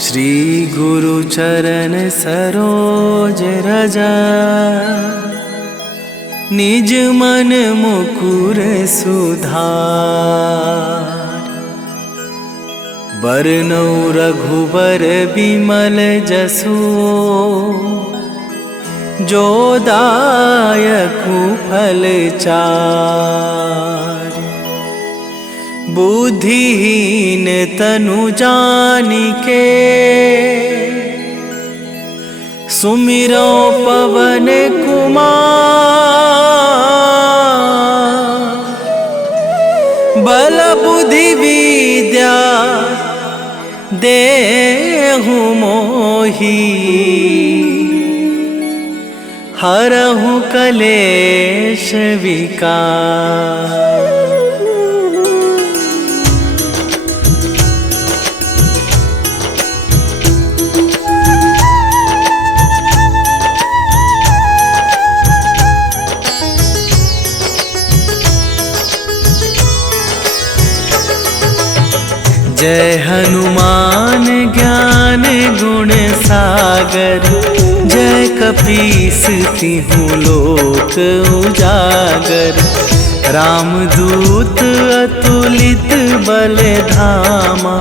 श्री गुरु चरण सरोज रजा, निज मन मुकुर सुधार। बरनौ रघुबर बिमल जसु, जो दायकु फल चार। बुद्धिहीन तनु जानिके, सुमिरो पवन कुमार। बल बुद्धि विद्या देहु मोहि, हरहु कलेश विकार। जय हनुमान ज्ञान गुण सागर, जय कपीस तिहु लोक उजागर। रामदूत अतुलित बल धामा,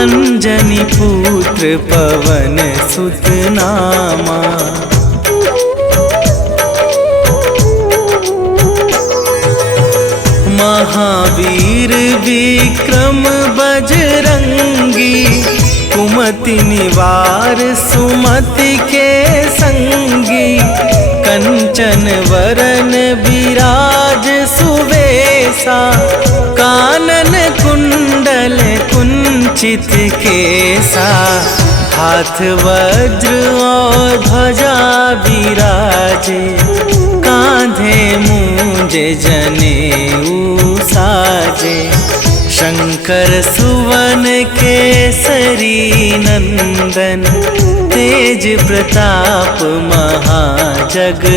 अंजनी पुत्र पवन सुत नामा। महावीर विक्रम बजरंगी, कुमति निवार सुमति के संगी। कंचन वरन विराज सुवेशा, कानन कुंडल कुंचित केसा। हाथ वज्र और ध्वजा विराजे, कांधे मूंज जनेऊ साजे। शंकर सुवन केसरी नंदन, तेज प्रताप महाजगवंदन।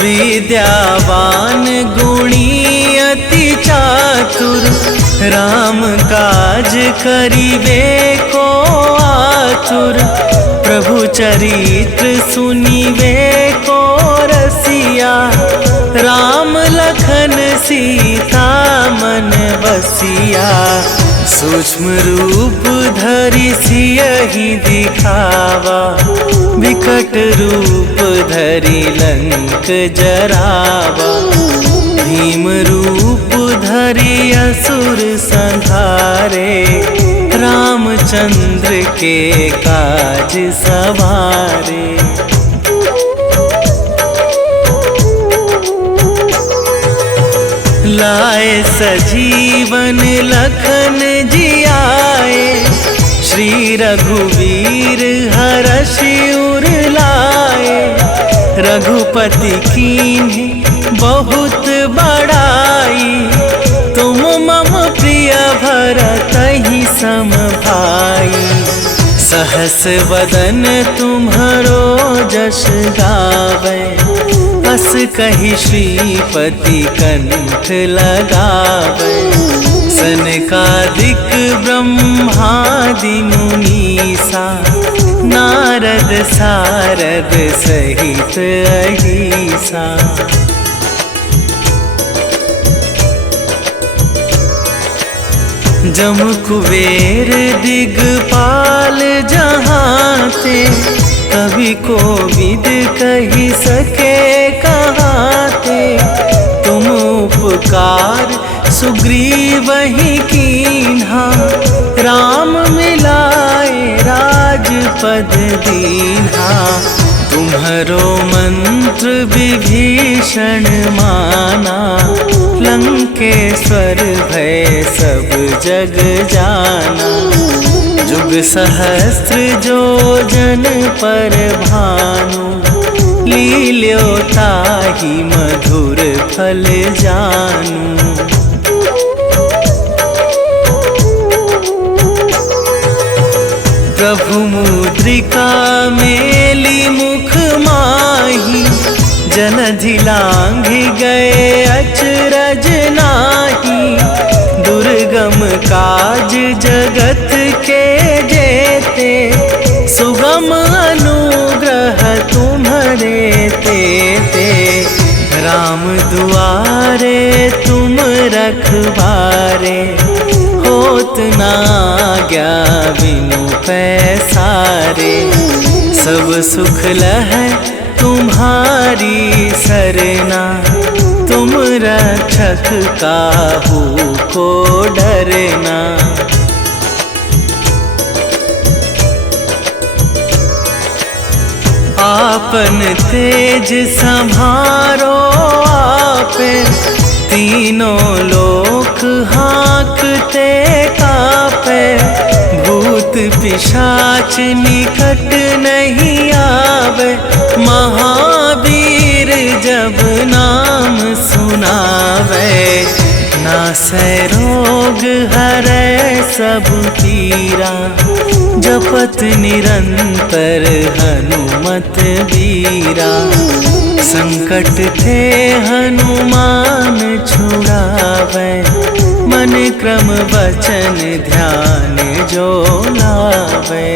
विद्यावान गुणी अति चातुर, राम काज करिबे को आतुर। प्रभु चरित्र सुनिबे को रसिया, राम लखन सीता मन बसिया। सूक्ष्म रूप धरि सियहि दिखावा, विकट रूप धरि लंक जरावा। भीम रूप धरि असुर संहारे, रामचंद्र के काज सवारे। लाए सजीवन लखन जियाए, श्री रघुवीर हरषि उर लाए। रघुपति कीन्ही बहुत बड़ाई, तुम मम प्रिय भरतहि सम भाई। सहस वदन तुम्हरो जस गावै, अस कहि श्रीपति कंठ लगावै। सनकादिक ब्रह्मादि मुनीसा, नारद सारद सहित अहिसा। जम कुबेर दिगपाल जहाते, कवि कोविद कहि सके कहाते। तुम उपकार सुग्रीवहि कीन्हा, राम मिलाए राजपद दीन्हा। तुम्हरो मंत्र विभीषण माना, लंकेश्वर भय सब जग जाना। जुग सहस्त्र जो जन पर भानु, लील्यो ताहि मधुर फल जानू। प्रभु मुद्रिका मेली मुख माही, जलधि लांघि गए अचरज सवारे तुम रखवारे, होत ना आज्ञा बिनु पैसारे। सब सुख लहै तुम्हारी सरना, तुम रक्षक काहू को डरना। आपन तेज संभारो आपे, तीनों लोक हाँकते कापे। भूत पिशाच निकट नहीं आवे, महावीर जब नाम सुनावे। नासै रोग हरै सब पीरा, जपत निरंतर हनुमत बीरा। संकट थे हनुमान छुड़ावे, मन क्रम वचन ध्यान जो लावे।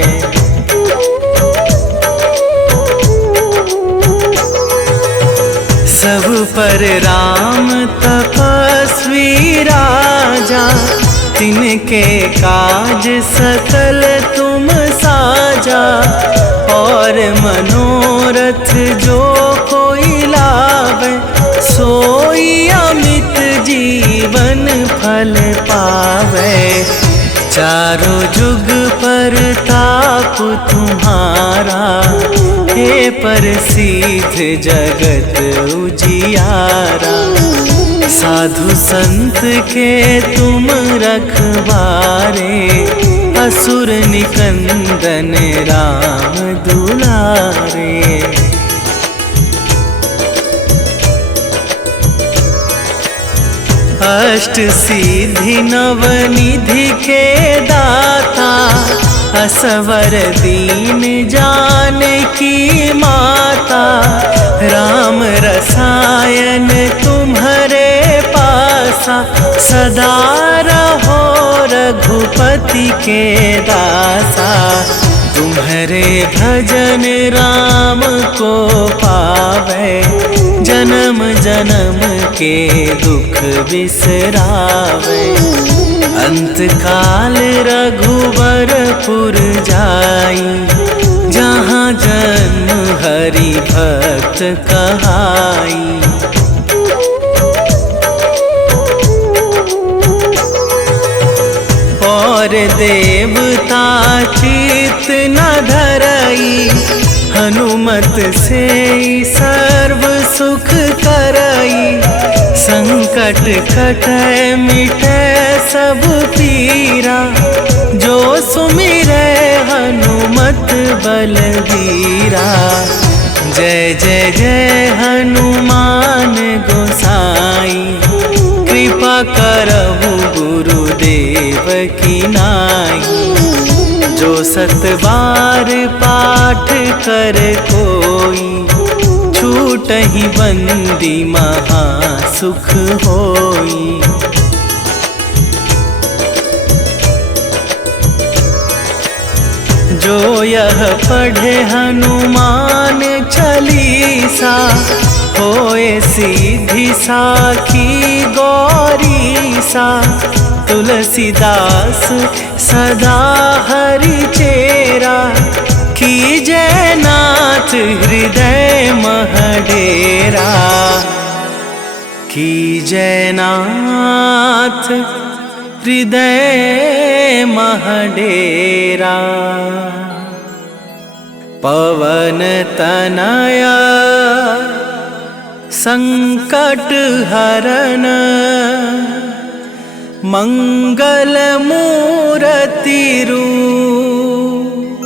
सब पर राम तपस्वी राजा, तिनके काज सकल तुम साजा। और मनोरथ जो कोई लावे, सोई अमित जीवन फल पावे। चारों जुग पर ताप तुम्हारा, हे प्रसिद्ध जगत उजियारा। साधु संत के तुम रखवारे, असुर निकंदन राम दुलारे। अष्ट सिद्धि नवनिधि के दाता, असवर दीन जानकी माता। राम रसायन तुम्हारे पासा, सदा रहो रघुपति के दासा। तुम्हारे भजन राम को पावे, जन्म जन्म के दुख बिसरावे। अंत काल रघुवरपुर जाई, जहाँ जन्म हरि भक्त कहाई। और देवता चित न धरई, हनुमत से सर्व सुख करई। संकट कटै मिटै सब पीरा, जो सुमिरै हनुमत बलबीरा। जय जय जय हनुमान गोसाई, कृपा करहु गुरुदेव की नाई। जो सत बार पाठ कर कोई, छूटहि बंदी महा सुख होई। जो यह पढ़े हनुमान चालीसा, होए सीधी साखी गौरीसा। तुलसीदास सदा हरि चेरा, कीजै नाथ हृदय महडेरा। कीजै नाथ हृदय महडेरा। पवन तनया संकट हरन, मंगल मूरति रूप।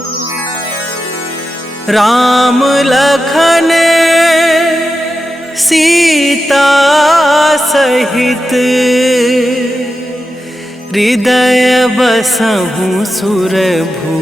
राम लखन सीता सहित, हृदय बसहु सुरभू।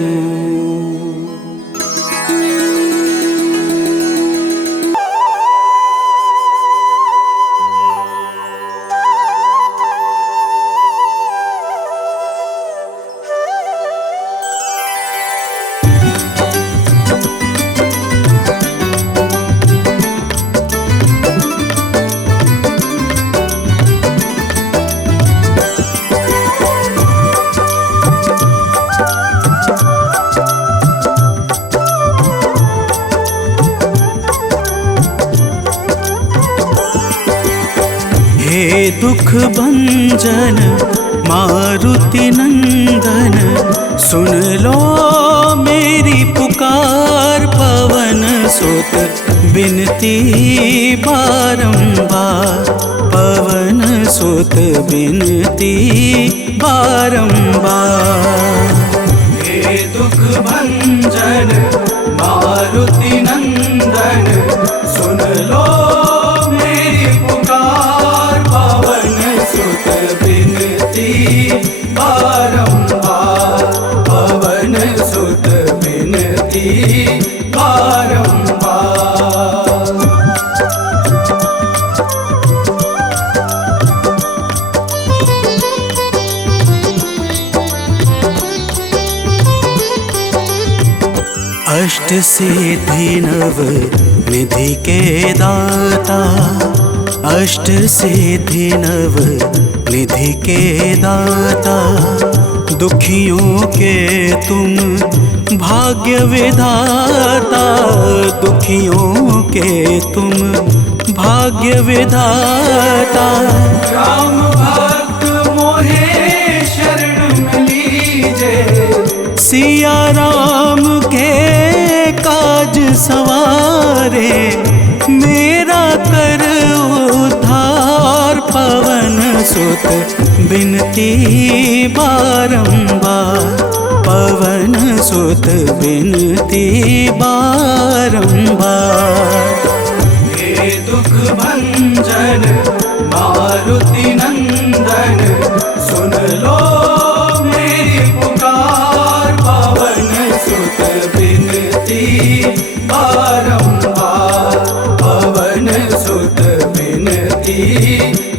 दुख भंजन मारुति नंदन, सुन लो मेरी पुकार। पवन सुत बिनती बारंबार, पवन सुत बिनती बारंबार। हे दुख भंजन मारुति नंदन, सुन लो मेरी पुकार। पवन सुत बिनती बारंबार, पवन सुत बिनती बारंबार। अष्ट सिद्धि नव निधि के दाता, अष्ट सिद्धि नव निधि के दाता। दुखियों के तुम भाग्य विधाता, दुखियों के तुम भाग्य विधाता। राम भक्त मोहे शरण में लीजे, सिया राम के काज सवारे। मेरा कर उद्धार, पवन सुत बिनती बारंबार, पवन सुत बिनती बारंबार। हे दुख भंजन मारुति नंदन, सुन लो मेरी पुकार। पवन सुत बिनती बारंबार, पवन सुत बिनती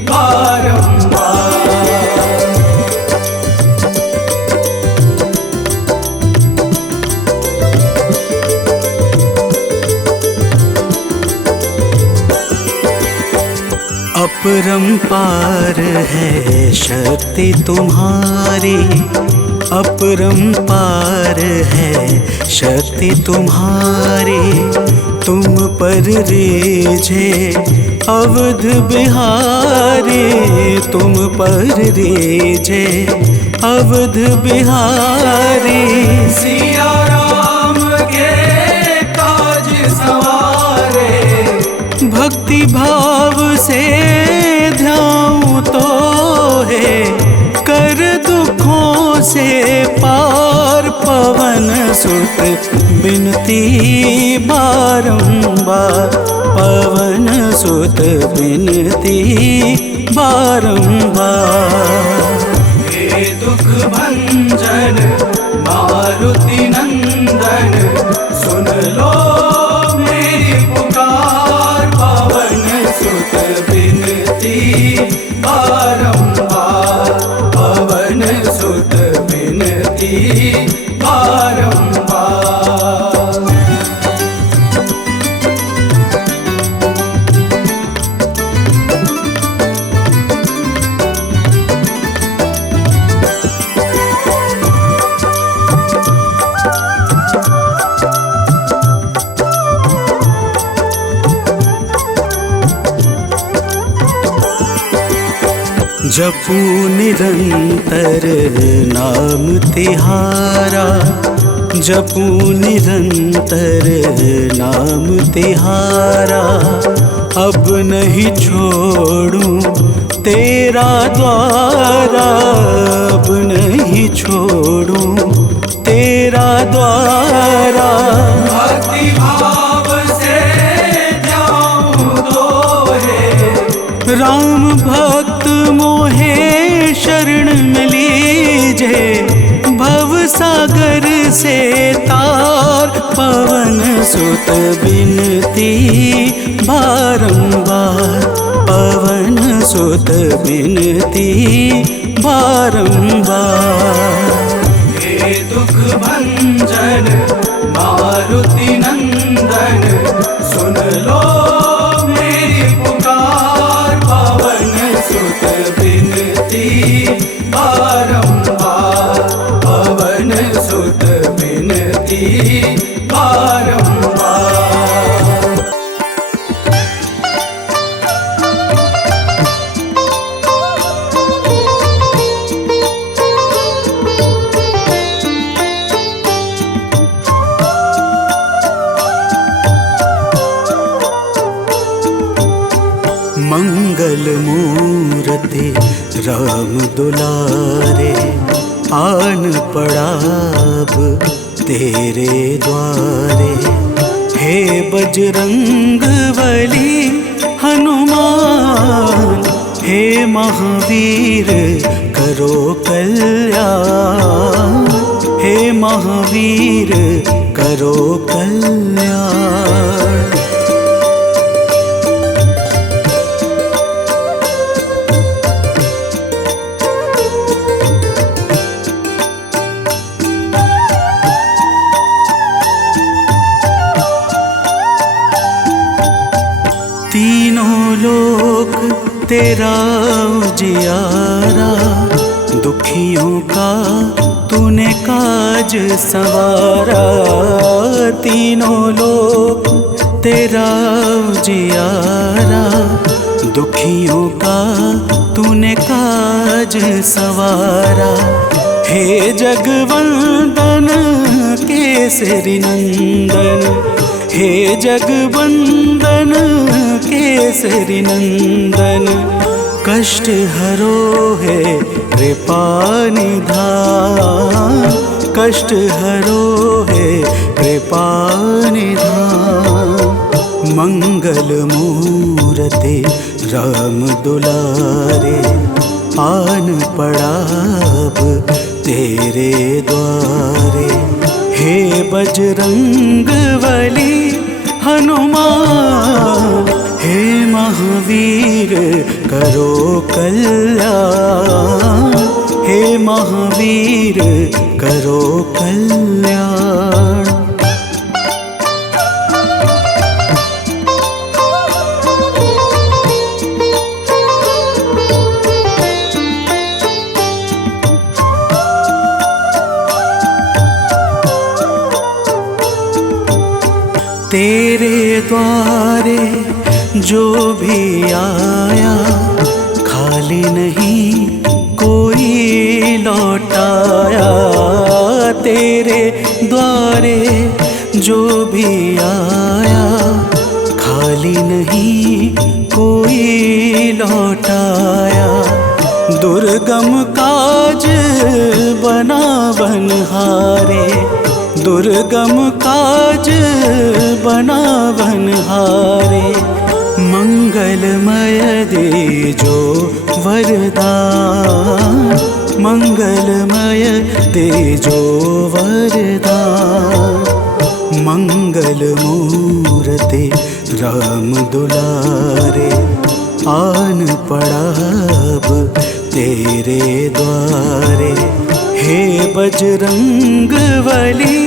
बारंबार। अपरंपार है शक्ति तुम्हारी, अपरंपार है शक्ति तुम्हारी। तुम पर रीझे अवध बिहारी, तुम पर रीझे अवध बिहारी। सिया राम के काज सवारे, भक्ति भाव से ध्याऊं तो है कर दुखों से पार। पवन सुत बिनती बारंबार, पवन सुत बिनती बारंबार। हे दुख भंजन मारुति नंदन, सुन लो मेरी पुकार। पवन सुत बिनती बारंबार, पवन सुत बिनती बारंबार। जपू निरंतर नाम तिहारा, जपू निरंतर नाम तिहारा। अब नहीं छोड़ूं तेरा द्वारा, अब नहीं छोड़ूं तेरा द्वारा। भक्ति भाव से ध्याऊं तो है, राम भक्त मोहे शरण में लीजे। भव सागर से तार, पवन सुत बिनती बारंबार, पवन सुत बिनती बारंबार। हे दुख भंजन मारुति नंदन, सुन लो मेरी पुकार। पवन सुत बिनती बारंबार, पवन सुत बिनती बारंबार। दे राम दुलारे, आन पड़ा अब तेरे द्वारे। हे बजरंग बली हनुमान, हे महावीर करो कल्याण, हे महावीर करो कल्याण। तीनों लोक तेरा उजियारा, दुखियों का तूने काज संवारा। तीनों लोक तेरा उजियारा, दुखियों का तूने काज संवारा। हे जगवंदन केसरी नंदन, हे जगवंदन केसरी नंदन, कष्ट हरो है कृपा निधान, कष्ट हरो है कृपा निधान। मंगल मूर्ति राम दुलारे, आन पड़ा अब तेरे द्वारे। हे बजरंग बली हनुमान, हे महावीर करो कल्याण, हे महावीर करो कल्याण। तेरे द्वारे जो भी आया, खाली नहीं कोई लौटाया। तेरे द्वारे जो भी आया, खाली नहीं कोई लौटाया। दुर्गम काज बना बनहारे, दुर्गम काज बना बनहारे। मंगलमय दे जो वरदान, मंगलमय दे जो वरदान। मंगल मूर्ति राम दुलारे, आन पड़ा अब तेरे द्वारे। हे बजरंग बली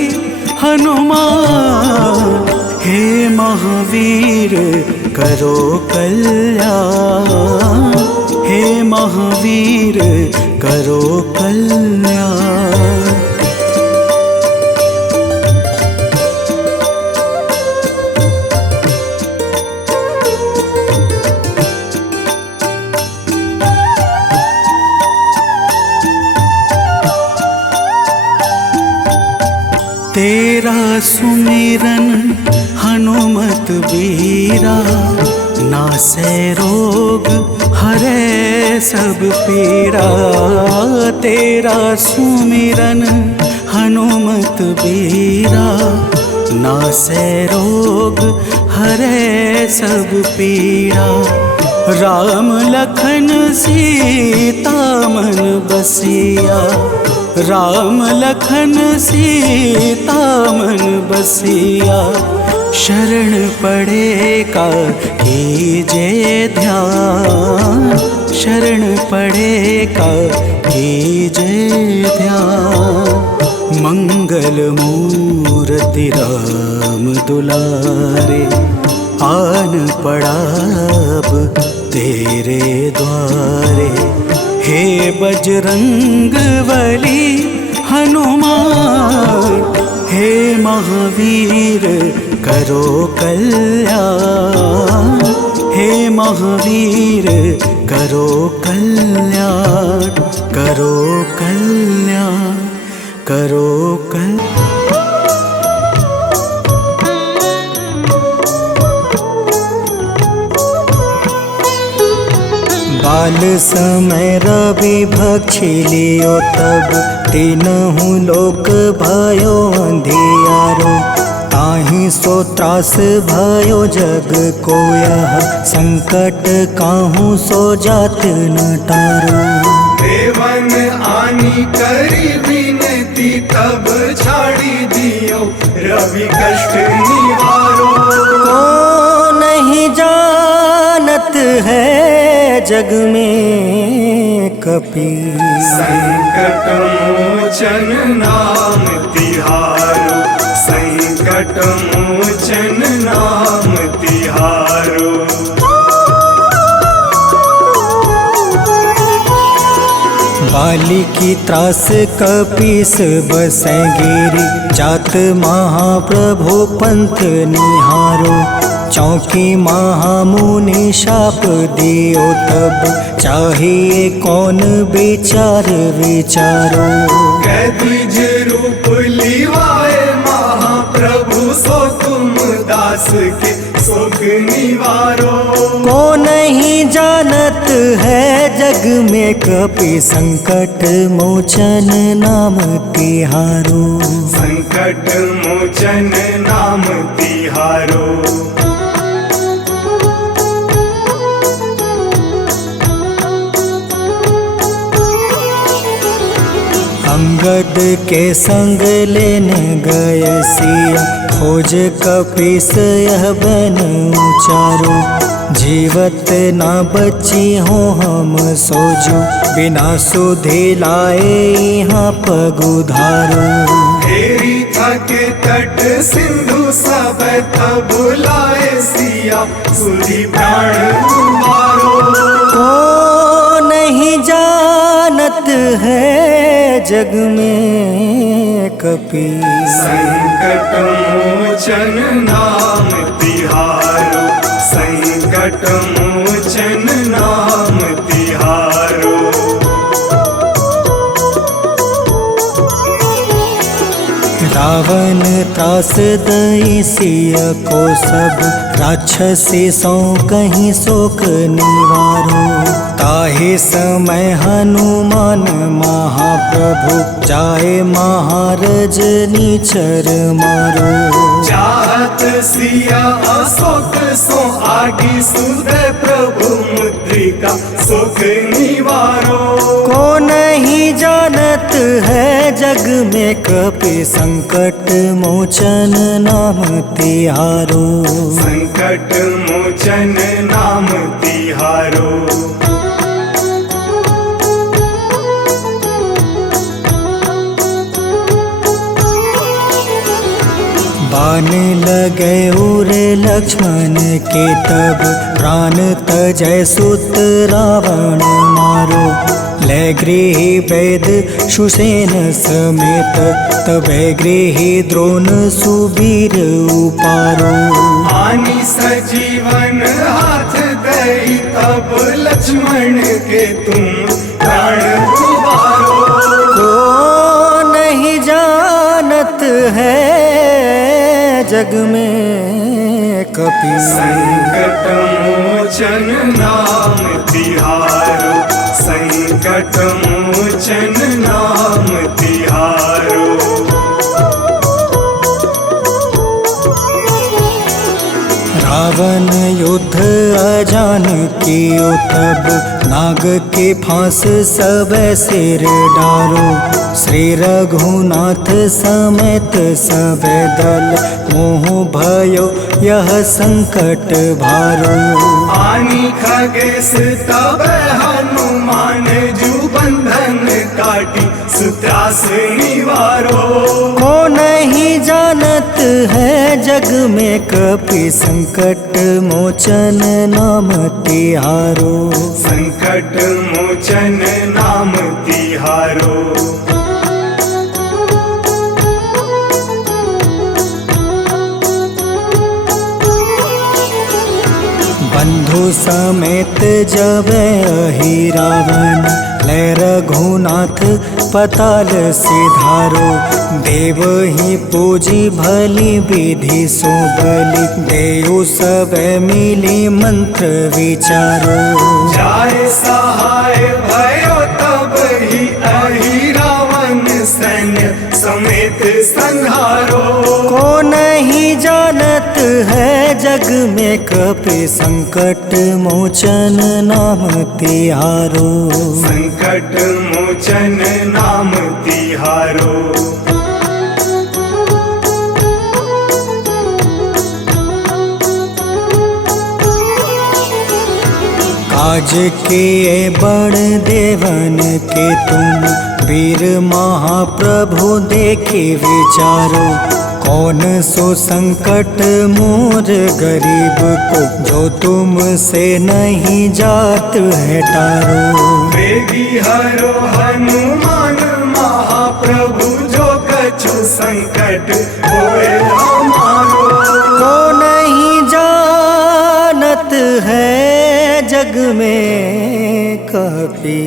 हनुमान, हे महावीर करो कल्याण, हे महावीर करो कल्याण। तेरा सुमिरन हनुमत बीरा, नासै रोग हरै सब पीड़ा। तेरा सुमिरन हनुमत बीरा, नासै रोग हरै सब पीड़ा। राम लखन सीता मन बसिया, राम लखन सीता मन बसिया। शरण पड़े का कीजे ध्यान, शरण पड़े का कीजे ध्यान। मंगल मूर्ति राम दुलारे, आन पड़ा अब तेरे द्वारे। हे बजरंग बली हनुमान, हे महावीर करो कल्याण, हे महावीर करो कल्याण, करो कल्याण, करो कल्याण। काल समय रवि भक्षी लियो तब तीनहु लोक भयो अंधियारो। ताहि सो त्रास भयो जग को यह संकट काहू सो जात न टारो। देवन आनी करी विनती तब छाड़ी दियो रवि कष्ट निवारो। को नहीं जानत है जग में कपि संकट मोचन नाम तिहारो। संकट मोचन नाम तिहारो। बाली की त्रास कपीस बसै गिरी। जात महाप्रभु पंथ निहारो। चौकी महामुनि शाप दियो तब चाहिए कौन विचार विचारो। कैदिज रूप लिवाए महाप्रभु सो तुम दास के सुख निवारो। को नहीं जानत है जग में कपि संकट मोचन नाम तिहारो। संकट मोचन नाम तिहारो। अंगद के संग लेने गए सिया। खोज कपीस यह बन उचारो। जीवत ना बची हो हम सोजो। बिना सुधि लाए यहाँ पगुधारो। तेरी थके तट सिंधु सब तब बुलाए सिया। सुधि प्राण तुम्हारो। को नहीं जानत है जग में कपि संकट मोचन नाम तिहारो। संकट मोचन नाम तिहारो। रावण त्रास दई सिया को सब। राक्षसी सो कहीं शोक निवारो। ताहि समय हनुमान महाप्रभु जाए महारज नीचर मारो। चाहत सिया अशोक सो आगी सुदय प्रभु मुद्रिका सुख निवारो। को नहीं जानत है जग में कपि संकट मोचन नाम तिहारो। संकट मोचन नाम तिहारो। बाण लगे उरे लक्ष्मण के तब प्राण तजय सुत रावण मारो। ले गृही वैद सुसेन समेत तबे गृही द्रोण सुबीर उपारो। आनी सजीवन हाथ दई तब लक्ष्मण के तुम प्राण उबारो। को नहीं जानत है जग में कपि संकट मोचन नाम तिहारो। संकट मोचन नाम तिहारो। रावण युद्ध अजान कियो तब नाग के फांस सब सिर डारो। श्री रघुनाथ समेत सब दल मोह भयो यह संकट भारो। आनी खगेश तब हनुमान जू बंधन काटी सुत्रास निवारो। को नहीं जानत है जग में कपि संकट मोचन नाम तिहारो। संकट मोचन नाम तिहारो। बंधु समेत जब अहि रावण है रघुनाथ पताल सिधारो। देव ही पूजी भली विधि सो बलि, देव सब मिली मंत्र विचारो। जाय सहाय भयो तब ही अहि रावण सैन्य समेत संहारो। को नहीं जानत है जग में कपि संकट मोचन नाम तिहारो। संकट मोचन नाम तिहारो। काज किए बड़ देवन के तुम, वीर महाप्रभु देखे विचारो। कौन सो संकट मोर गरीब को, जो तुमसे नहीं जात है टारो। वेगी हरो हनुमान महाप्रभु, जो कछु संकट होए हमारो। को नहीं जानत है जग में कपि,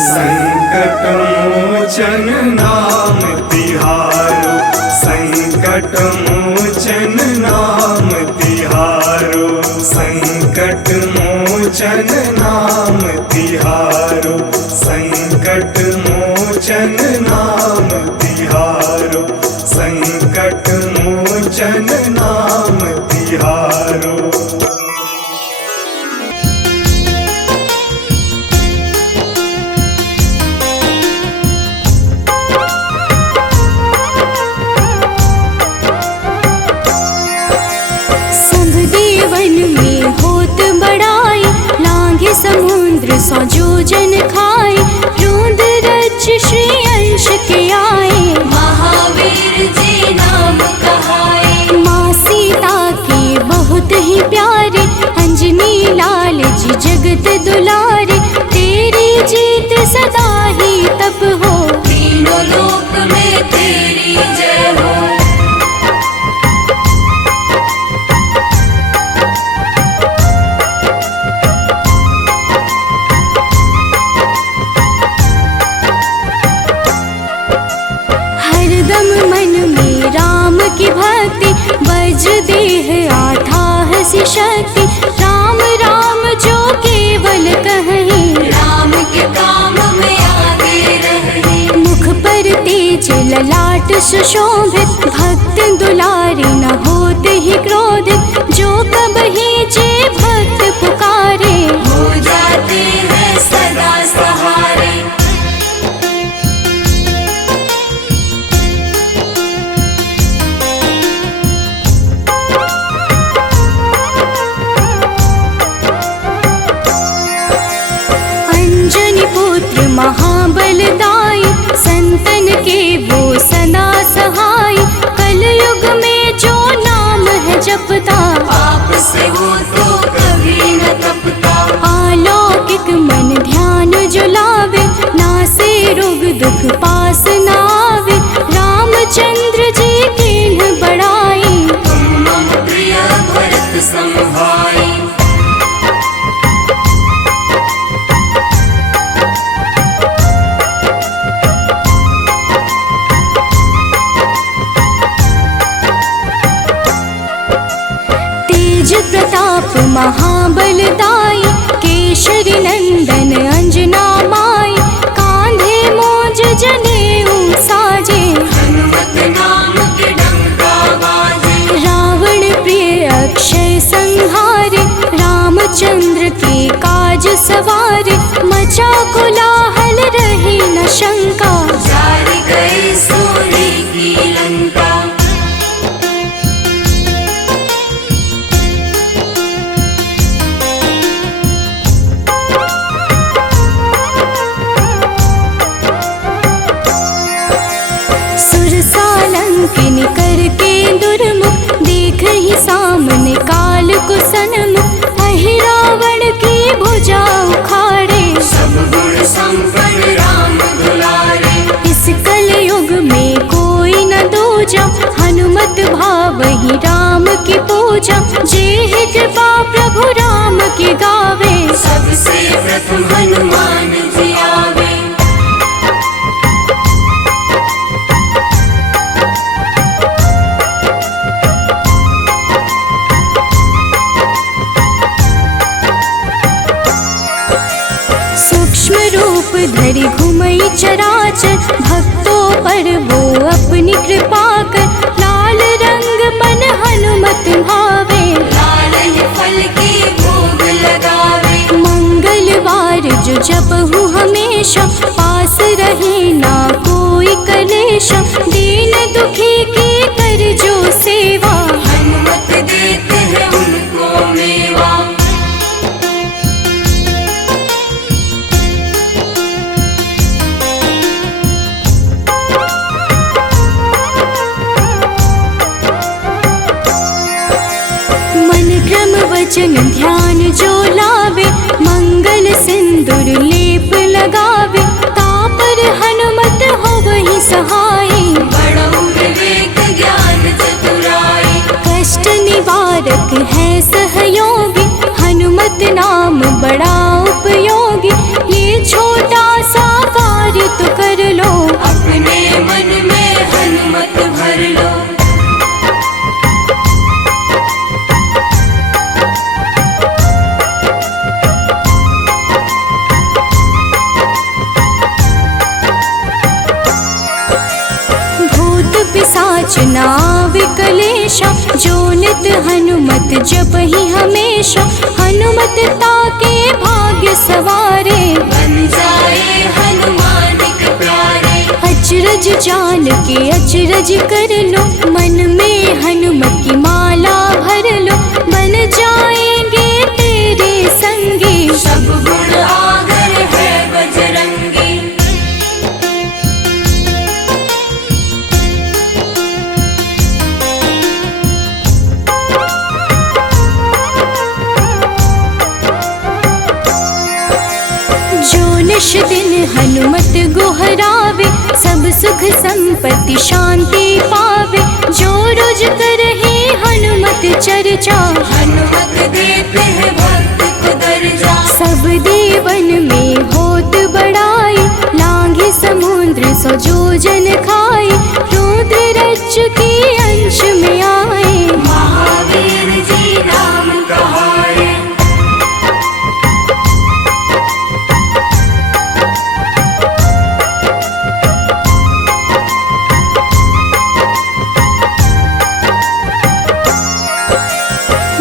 संकट मोचन नाम तिहारो। संकट मोचन नाम तिहारो। संकट मोचन नाम तिहारो। संकट मोचन नाम तिहारो। संकट मोचन नाम तिहारो। समुद्र सौ जोजन खाए, रूंद रच श्री अंश के आए। महावीर जी नाम कहाए, माँ सीता के बहुत ही प्यारे। अंजनी लाल जी जगत दुलारे, तेरी जीत सदा ही तब हो। तीनों लोक में तेरी जय हो। की भक्ति वज्र देह आठाह सी शक्ति। राम राम जो केवल कहीं, राम के काम में आगे रहे। मुख पर तेज ललाट सुशोभित, भक्त दुलारे न होते ही क्रोधित। जो कबहि जे भक्त पुकारे, हो जाते हैं सदा सहारे। महाबलदाई, संतन के वो सदा सहाय। कलयुग में जो नाम है जपता, पाप से वो तो कभी न तपता। अलौकिक मन ध्यान जो लावे, नासे रोग दुख पास न आवे। रामचंद्र जी किन्ह बड़ाई, तुम मम प्रिय भरत सम भाई। प्रताप महाबलदाई, केशरी नंदन अंजना माई। कांधे मोज जने धरि घुमई चराचर, भक्तों पर वो अपनी कृपा कर। लाल रंग मन हनुमत भावे, लाल ही फल की भोग लगावे। मंगलवार जो जपहु हमेशा, पास रहे ना कोई कलेशा। दीन दुखी की कर जो सेवा, हनुमत देते हैं उनको मेवा। मन क्रम वचन ध्यान जो लावे, मंगल सिंदूर लेप लगावे। तापर हनुमत हो वही सहाय, बड़ो विवेक ज्ञान चतुराई। कष्ट निवारक है सहयोगी, हनुमत नाम बड़ा उपयोगी। ये छोटा सा कार्य तो कर लो, अपने मन में हनुमत भर लो। भूत पिशाच नाव कलेशा, जो नित हनुमत जपहि हमेशा। हनुमत ताके भाग्य सवारे, बन जाए हनुमान के प्यारे। अचरज जान के अचरज कर लो, मन में हनुमत की माला भर लो। बन जाएंगे तेरे संगी, सब गुण आगर है बजरंगी। जो निश दिन हनुमत गोहरावे, सब सुख संपत्ति शांति पावे। जो रोज करहे हनुमत चर्चा, हनुमत देते हैं भक्त को दर्जा। सब देवन में होत बड़ाई, लांघे समुद्र सो जो जन खाए। रुद्र रज के अंश में आए, महावीर जी नाम कहाए।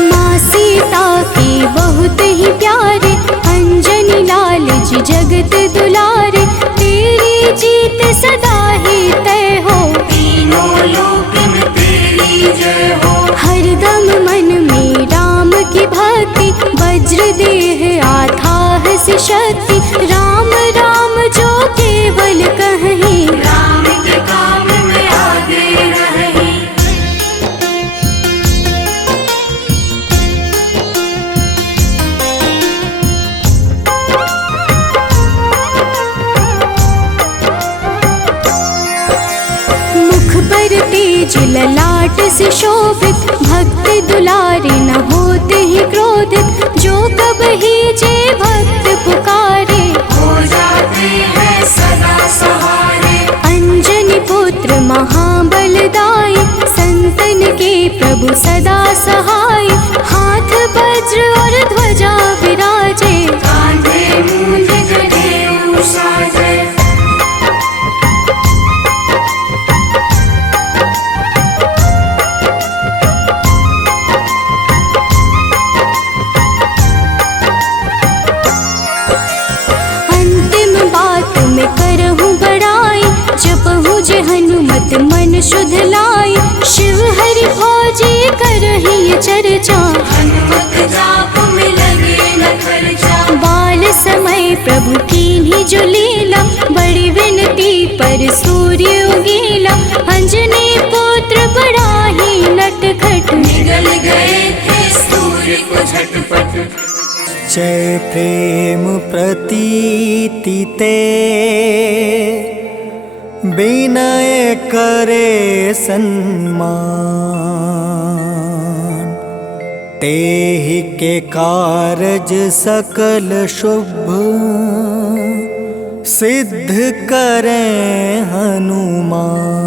माँ सीता के बहुत ही प्यारे, अंजनी लाल जी जगत दुलारे। तेरी जीत सदा ही तय हो, तीनों लोक में तेरी जय हो। हरदम मन में राम की भक्ति, वज्र देह आथाह से शक्ति। राम राम जो केवल कहीं, राम के काम में आगे रहे। मुख पर तेज ललाट से शोभित, भक्त दुलारे न होते ही क्रोधित। जो कब ही जे भक्त पुकारे, हो जाते हैं सदा सहारे। अंजनी पुत्र महाबलदाई, संतन के प्रभु सदा सहाय। हाथ वज्र और ध्वजा विराजे, कांधे मूंज जनेऊ साजे। अंतिम बात में करहूँ बड़ाई, जपहु जे हनुमत मन शुद्ध लाई। शिव हरि फौजी करहि ये चर्चा, हनुमत जाप में लगे न खर्चा। बाल समय प्रभु कीन्ही जो लीला, बड़ी विनती पर सूर्य उगीला। अंजनी पुत्र बड़ा ही नटखट, निगल गए थे सूर्य को झटपट। जय प्रेम प्रतीति ते, विनय करे सन्मान। तेहि के कारज सकल शुभ, सिद्ध करें हनुमान।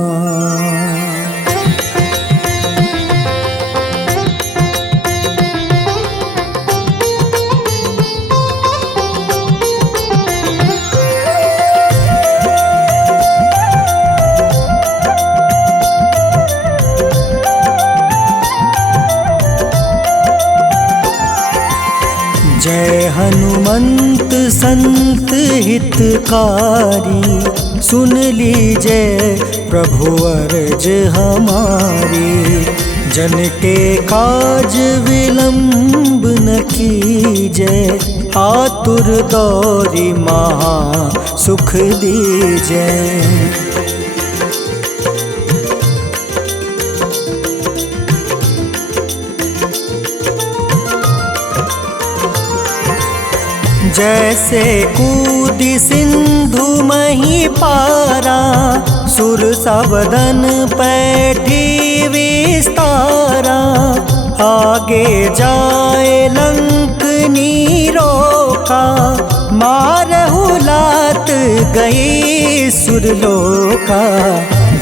हितकारी, सुन लीजिए प्रभु अर्ज हमारी। जन के काज विलंब न कीजिए, आतुर दौरी महा सुख दीजिए। जैसे कूदी सिंधु मही पारा, सुरसा बदन पैठी विस्तारा। आगे जाए लंक नीरोका, मारहु लात गई सुरलोका।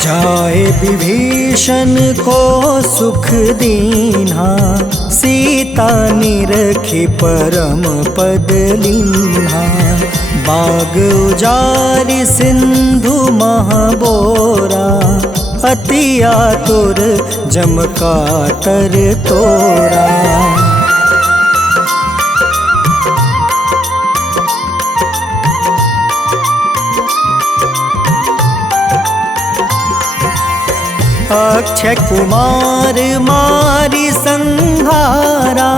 जाए विभीषण को सुख दीन्हा, सीता निरखी परम पद लीन्हा। बाग उजारि सिंधु महाबोरा, अति आतुर जम कातर तोरा। अक्षय कुमार मारी संहारा,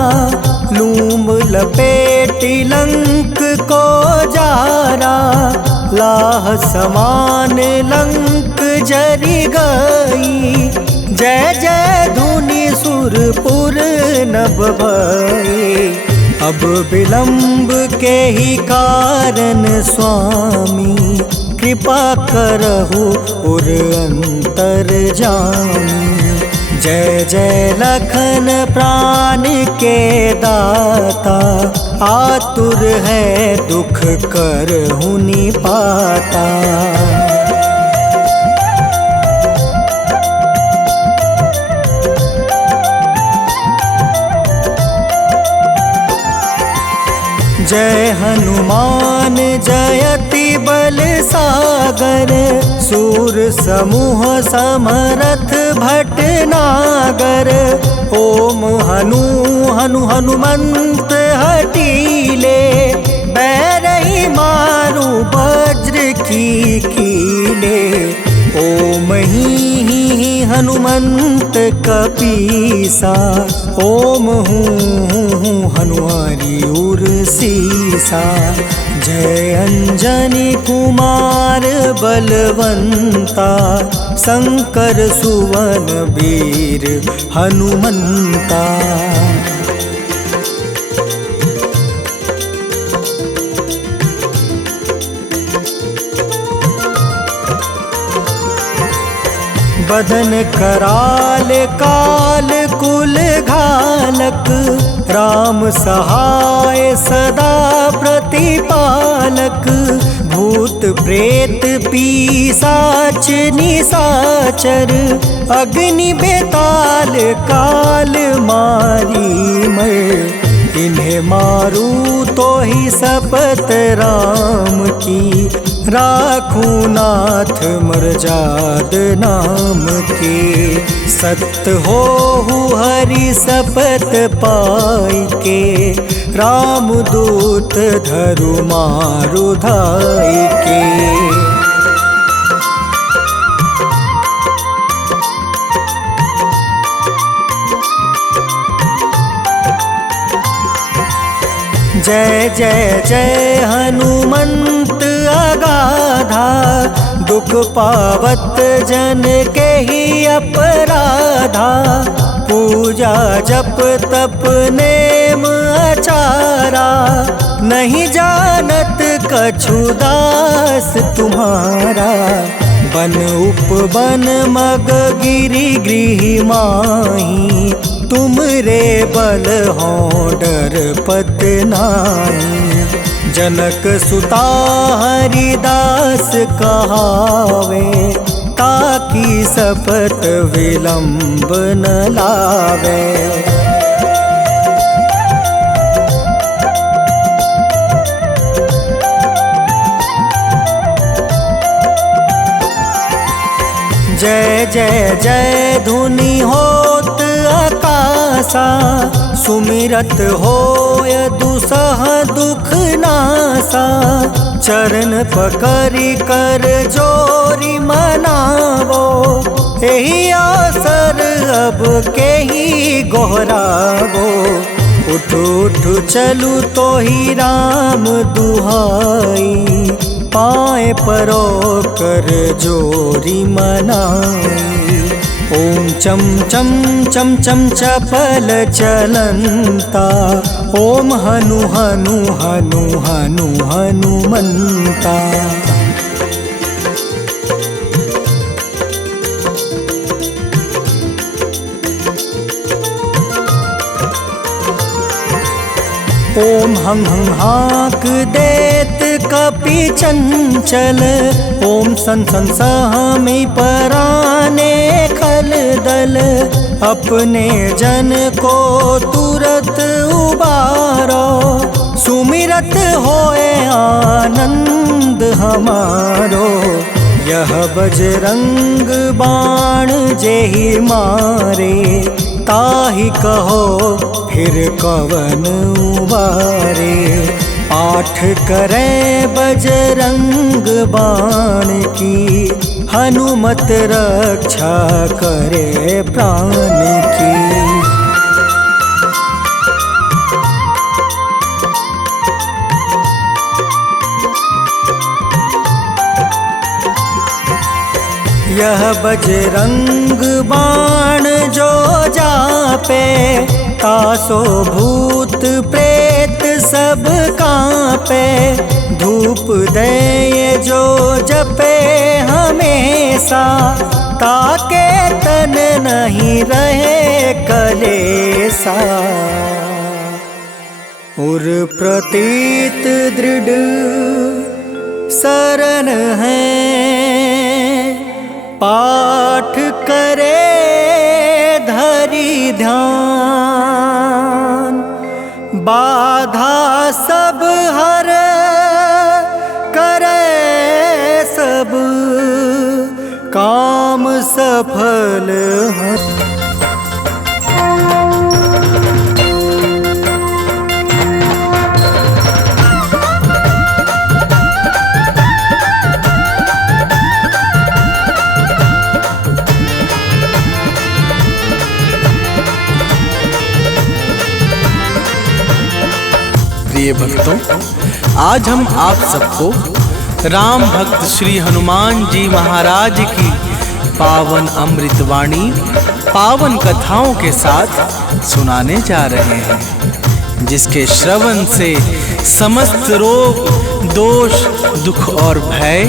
लूम लपेटी लंक को जारा। लाह समान लंक जरी गई, जय जय धुनि सुरपुर नभ भई। अब विलंब के ही कारण स्वामी, कृपा करहु उर अंतर जामी। जय जय लखन प्राण के दाता, आतुर है दुख करहु निपाता। जय हनुमान जयति बल सागर, सूर समूह समरथ भटनागर। ओम हनु हनु हनुमंत हटीले, बैरही मारू वज्र की कीले। ओम ही हनुमंत कपीसा, ओम हूँ हनुमारी उर सीसा। जय अंजनी कुमार बलवंता, शंकर सुवन वीर हनुमंता। बदन कराल काल कुल घालक, राम सहाय सदा प्रतिपालक। भूत प्रेत पिशाच निशाचर, अग्नि बेताल काल मारी मर। इन्हें मारू तो ही शपथ राम की, राखूं नाथ मर्जाद नाम के। सत्य हो हरि शपथ पाई के, राम दूत धरु मारु धाई के। जय जय जय हनुमंत अगाधा, दुख पावत जन के ही अपराधा। पूजा जप तप नेम आचारा, नहीं जानत कछु दास तुम्हारा। बन उपवन मग गिरि गृह माही, तुम रे बल हो डर पत नाई। जनक सुता हरिदास कहावे, ताकि शपथ विलंब न लावे। जय जय जय धुनि होत आकाशा, सुमिरत होय दुसह दुख नासा, चरण पकड़ी कर जोरी मनावो। यही आसर अब के ही गोहरावो। उठ उठ चलू तो ही राम दुहाई, पाए परो कर जोरी मनाई। ओम चम चम चम चम चपल चलंता, ओम हनु हनु हनु हनु हनुमंता। ओम हं हं हाक देत कपि चंचल, ओम सन सन सहमी पराने खल दल। अपने जन को तुरत उबारो, सुमिरत होए आनंद हमारो। यह बजरंग बाण जेहि मारे, ताहि कहो फिर कवन उबारे। पाठ करे बजरंग बाण की, हनुमत रक्षा करे प्राण की। यह बजरंग बाण जो जापे, तासो भूत प्रेत सब कांपे। धूप दे जो जपे हमेशा, ताके तन नहीं रहे कलेसा। उर प्रतीत दृढ़ शरण है, पाठ करे धरि ध्यान। बाधा सब हर करे सब, काम सफल है। प्रिय भक्तों, आज हम आप सबको राम भक्त श्री हनुमान जी महाराज की पावन अमृतवाणी, पावन कथाओं के साथ सुनाने जा रहे हैं, जिसके श्रवण से समस्त रोग, दोष, दुख और भय,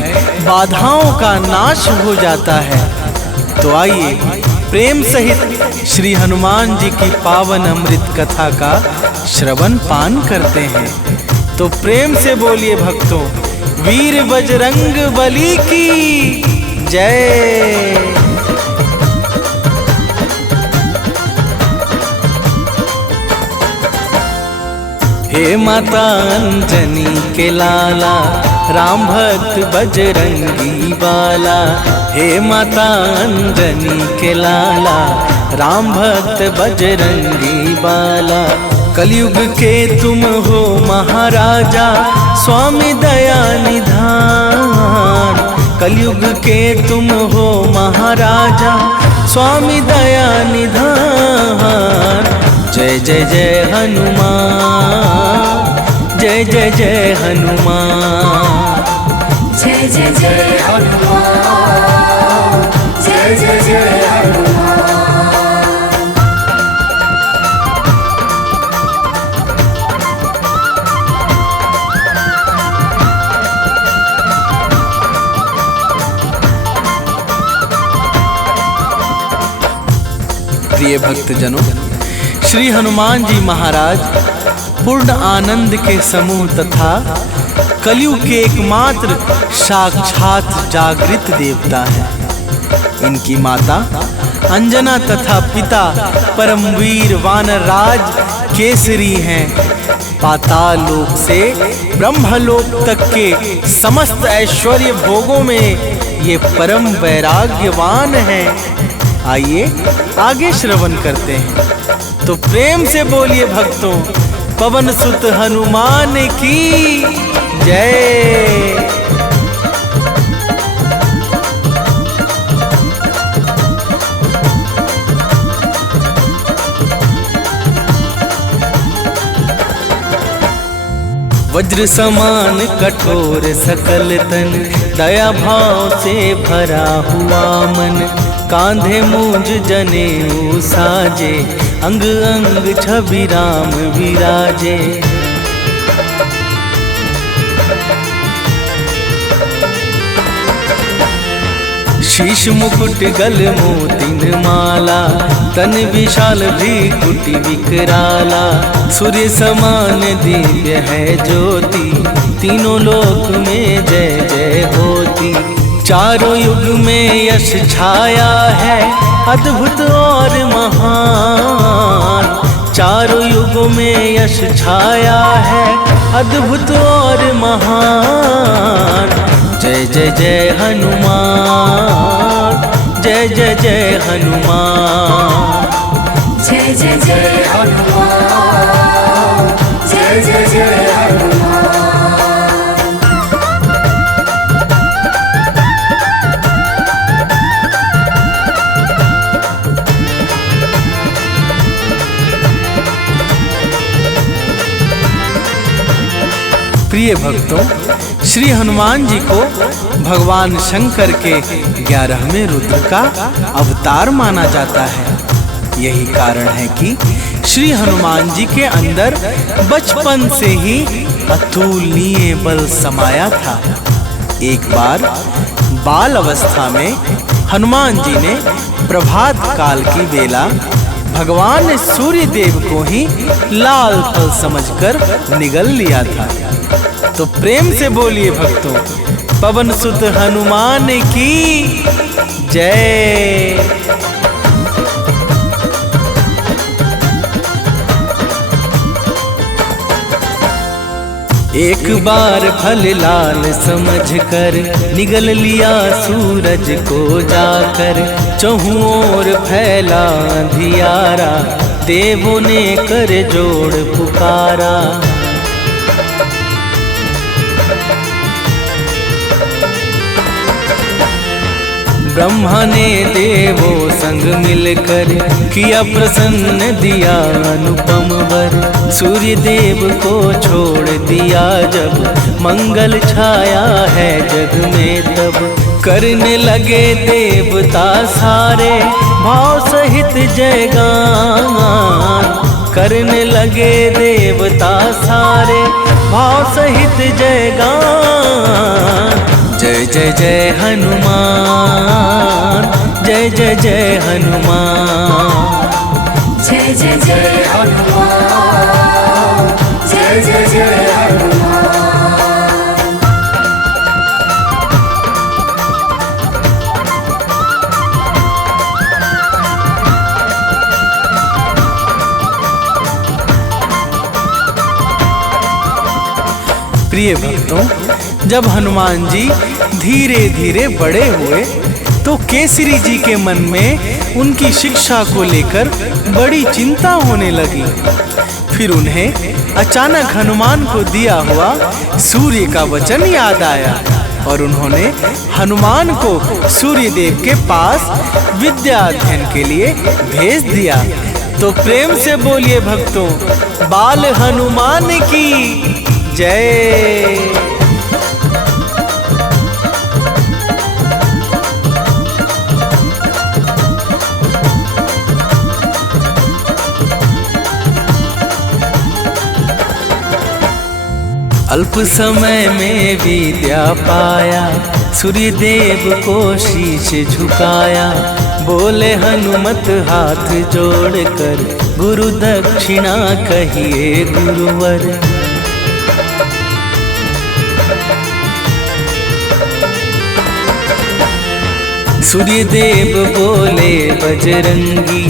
बाधाओं का नाश हो जाता है। तो आइए प्रेम सहित श्री हनुमान जी की पावन अमृत कथा का श्रवण पान करते हैं। तो प्रेम से बोलिए भक्तों, वीर बजरंग बली की जय। हे माता अंजनी के लाला, राम भक्त बजरंगी बाला। हे माता अंजनी के लाला, राम भक्त बजरंगी बाला। कलयुग के तुम हो महाराजा, स्वामी दया निधान। कलयुग के तुम हो महाराजा, स्वामी दया निधान। जय जय जय हनुमान, जय जय जय हनुमान। जय जय जय हनुमान, जय जय जय हनुमान। प्रिय भक्तजनों, श्री हनुमान जी महाराज पूर्ण आनंद के समूह तथा कलयुग के एकमात्र साक्षात जागृत देवता हैं। इनकी माता अंजना तथा पिता परमवीर वानरराज केसरी हैं। पाताल लोक से ब्रह्मलोक तक के समस्त ऐश्वर्य भोगों में ये परम वैराग्यवान हैं। आइए आगे श्रवण करते हैं। तो प्रेम से बोलिए भक्तों, पवन सुत हनुमान की जय। वज्र समान कठोर सकल तन, दया भाव से भरा हुआ मन, कांधे मूंज जनेऊ साजे, अंग अंग छवि राम विराजे। शीश मुकुट गल मोतिन माला, तन विशाल भ्रिकुटि विकराला, सूर्य समान दिव्य है ज्योति, तीनों लोक में जय जय होती। चारों युग में यश छाया है अद्भुत और महान, चारों युगों में यश छाया है अद्भुत और महान। जय जय जय हनुमान, जय जय जय हनुमान, जय जय जय हनुमान, जय जय जय हनुमान। प्रिय भक्तों, श्री हनुमान जी को भगवान शंकर के 11वें रुद्र का अवतार माना जाता है। यही कारण है कि श्री हनुमान जी के अंदर बचपन से ही अतुलनीय बल समाया था। एक बार बाल अवस्था में हनुमान जी ने प्रभात काल की बेला भगवान सूर्य देव को ही लाल फल समझकर निगल लिया था। तो प्रेम से बोलिए भक्तों, पवन सुत हनुमान की जय। एक बार फल लाल समझकर निगल लिया सूरज को जाकर, चहुं ओर फैला अंधियारा, देवों ने कर जोड़ पुकारा। ब्रह्मा ने देवों संग मिलकर किया प्रसन्न, दिया अनुपम वर, सूर्य देव को छोड़ दिया जब, मंगल छाया है जग में तब। करने लगे देवता सारे भाव सहित जयगान, करने लगे देवता सारे भाव सहित जयगान। जय जय जय हनुमान, जय जय जय हनुमान, जय जय जय हनुमान, जय जय जय हनुमान। प्रिय भक्तों, जब हनुमान जी धीरे धीरे बड़े हुए तो केसरी जी के मन में उनकी शिक्षा को लेकर बड़ी चिंता होने लगी। फिर उन्हें अचानक हनुमान को दिया हुआ सूर्य का वचन याद आया और उन्होंने हनुमान को सूर्य देव के पास विद्या अध्ययन के लिए भेज दिया। तो प्रेम से बोलिए भक्तों, बाल हनुमान की जय। अल्प समय में विद्या पाया, सूर्य देव को शीश झुकाया, बोले हनुमत हाथ जोड़कर, गुरु दक्षिणा कहिए गुरुवर। सूर्य देव बोले बजरंगी,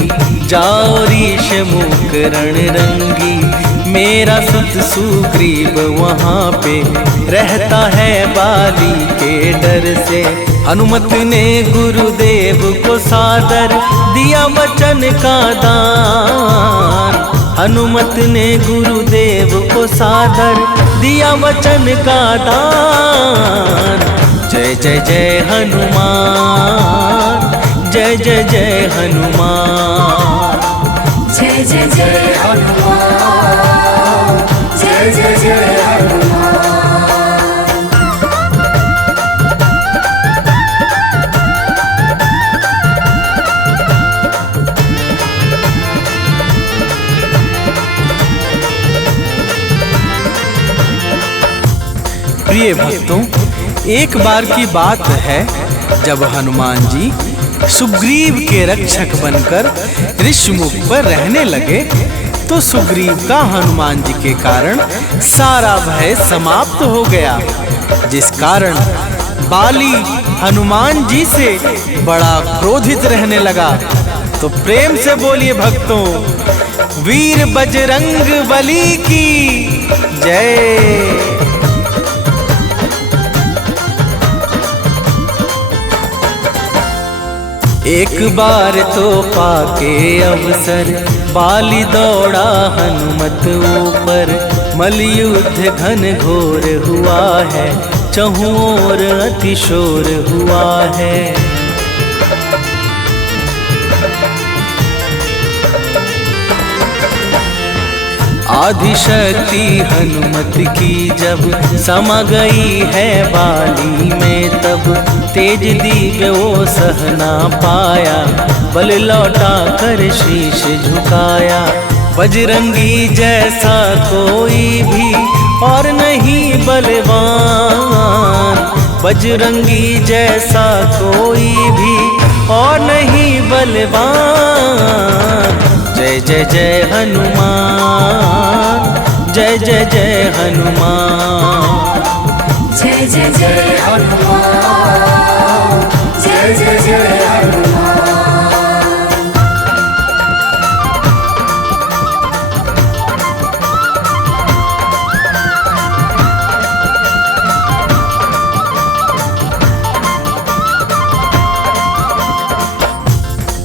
जाओ रीश मुख रणरंगी, मेरा सुत सुग्रीव वहाँ पे रहता है बाली के डर से। हनुमत ने गुरुदेव को सादर दिया वचन का दान, हनुमत ने गुरुदेव को सादर दिया वचन का दान। जय जय जय हनुमान, जय जय जय हनुमान। जय जय जय हनुमान, जय जय जय हनुमान। प्रिय भक्तों, एक बार की बात है जब हनुमान जी सुग्रीव के रक्षक बनकर ऋषमुख पर रहने लगे तो सुग्रीव का हनुमान जी के कारण सारा भय समाप्त हो गया, जिस कारण बाली हनुमान जी से बड़ा क्रोधित रहने लगा। तो प्रेम से बोलिए भक्तों, वीर बजरंग बली की जय। एक बार तो पाके अवसर बाली दौड़ा हनुमत ऊपर। मलयुद्ध घन घोर हुआ है, चहुं ओर अतिशोर हुआ है। आदिशक्ति हनुमत की जब समा गई है बाली में, तब तेज दिव्य वो सह ना पाया, बल लौटा कर शीश झुकाया। बजरंगी जैसा कोई भी और नहीं बलवान, बजरंगी जैसा कोई भी और नहीं बलवान। जय जय जय हनुमान, जय जय जय हनुमान। जय जय जय हनुमान, जय जय जय हनुमान।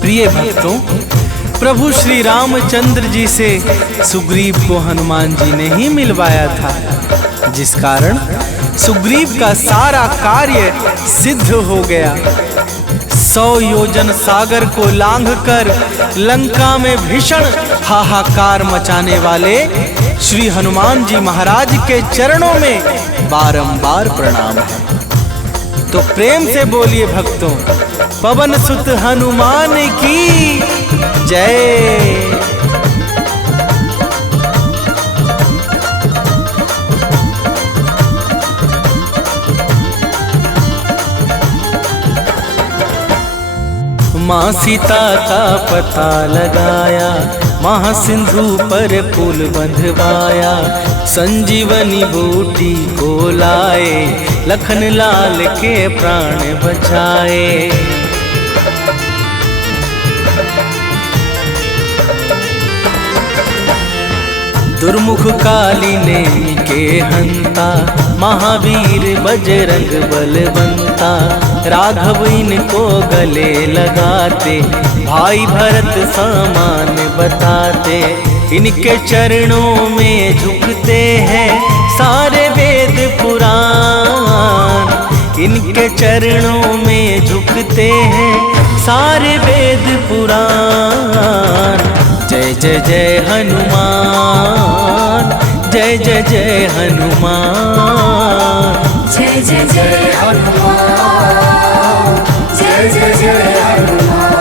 प्रिय भक्तों, प्रभु श्री रामचंद्र जी से सुग्रीव को हनुमान जी ने ही मिलवाया था, जिस कारण सुग्रीव का सारा कार्य सिद्ध हो गया। 100 योजन सागर को लांघकर लंका में भीषण हाहाकार मचाने वाले श्री हनुमान जी महाराज के चरणों में बारंबार प्रणाम है। तो प्रेम से बोलिए भक्तों, पवन सुत हनुमान की जय। माँ सीता का पता लगाया, महासिंधु पर पुल बंधवाया। संजीवनी बूटी को लाए, लखन लाल के प्राण बचाए। दुर्मुख काली नेमि के हंता, महावीर बजरंग बलवंता। राघव इनको गले लगाते, भाई भरत समान बताते। इनके चरणों में झुकते हैं सारे वेद पुराण। इनके चरणों में झुकते हैं सारे वेद पुराण। जय जय जय हनुमान, जय जय जय हनुमान। जय जय जय हनुमान, जय जय जय हनुमान।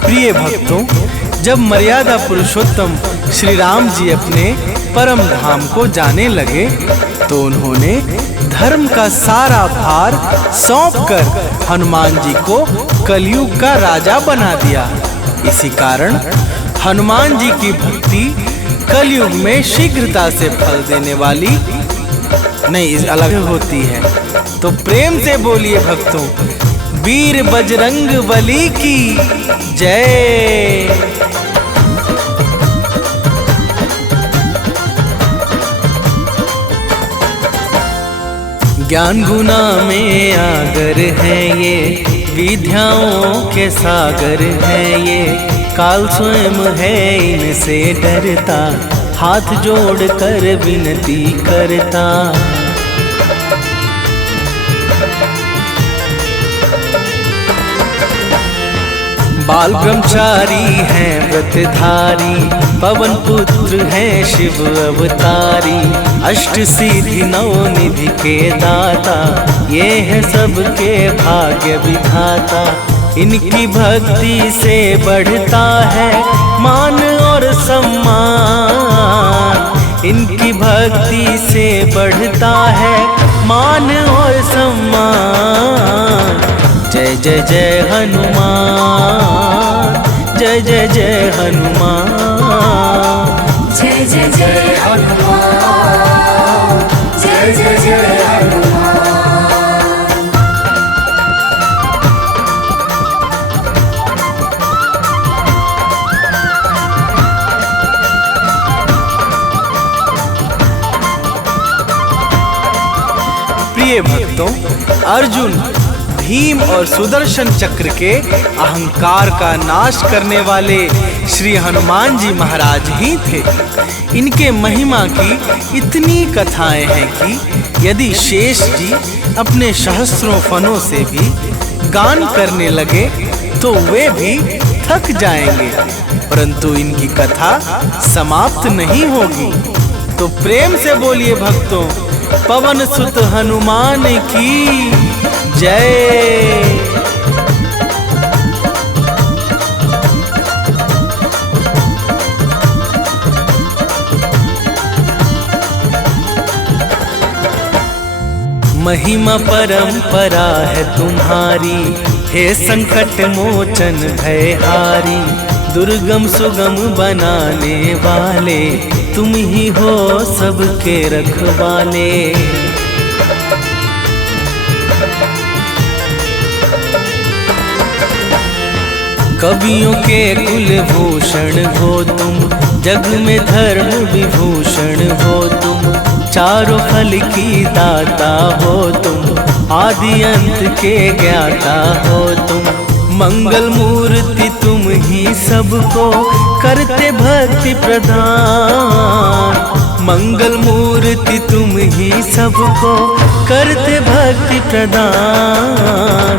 प्रिय भक्तों, जब मर्यादा पुरुषोत्तम श्री राम जी अपने परम धाम को जाने लगे तो उन्होंने धर्म का सारा भार सौंपकर हनुमान जी को कलयुग का राजा बना दिया। इसी कारण हनुमान जी की भक्ति कलयुग में शीघ्रता से फल देने वाली नहीं, अलग होती है। तो प्रेम से बोलिए भक्तों, वीर बजरंग बली की जय। ज्ञान गुना में आगर है ये, विद्याओं के सागर है ये। काल स्वयं है इनसे डरता, हाथ जोड़ कर विनती करता। बाल ब्रह्मचारी हैं व्रतधारी, पवन पुत्र हैं शिव अवतारी। अष्ट सिद्धि नौ निधि के दाता, ये है सबके भाग्य विधाता। इनकी भक्ति से बढ़ता है मान और सम्मान, इनकी भक्ति से बढ़ता है मान और सम्मान। जय जय जय हनुमान, जय जय जय हनुमान, जय जय जय हनुमान, जय जय जय हनुमान। प्रिय भक्तों, अर्जुन भीम और सुदर्शन चक्र के अहंकार का नाश करने वाले श्री हनुमान जी महाराज ही थे। इनके महिमा की इतनी कथाएं हैं कि यदि शेष जी अपने सहस्त्रों फनों से भी गान करने लगे तो वे भी थक जाएंगे, परंतु इनकी कथा समाप्त नहीं होगी। तो प्रेम से बोलिए भक्तों, पवन सुत हनुमान की जय। महिमा परंपरा है तुम्हारी, हे संकट मोचन भयहारी। दुर्गम सुगम बनाने वाले, तुम ही हो सबके रखवाले। कवियों के कुलभूषण हो तुम, जग में धर्म विभूषण हो तुम। चारों फल की दाता हो तुम, आदि अंत के ज्ञाता हो तुम। मंगल मूर्ति तुम ही सबको, करते भक्ति प्रदान। मंगल मूर्ति तुम ही सबको, करते भक्ति प्रदान।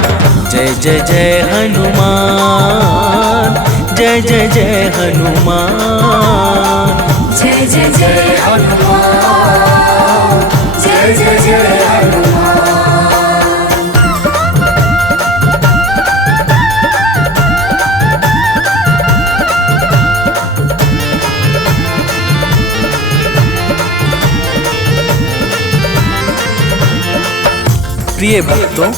जय जय जय हनुमान, जय जय जय हनुमान, जय जय जय हनुमान, जय जय जय हनुमान। प्रिय भक्तों,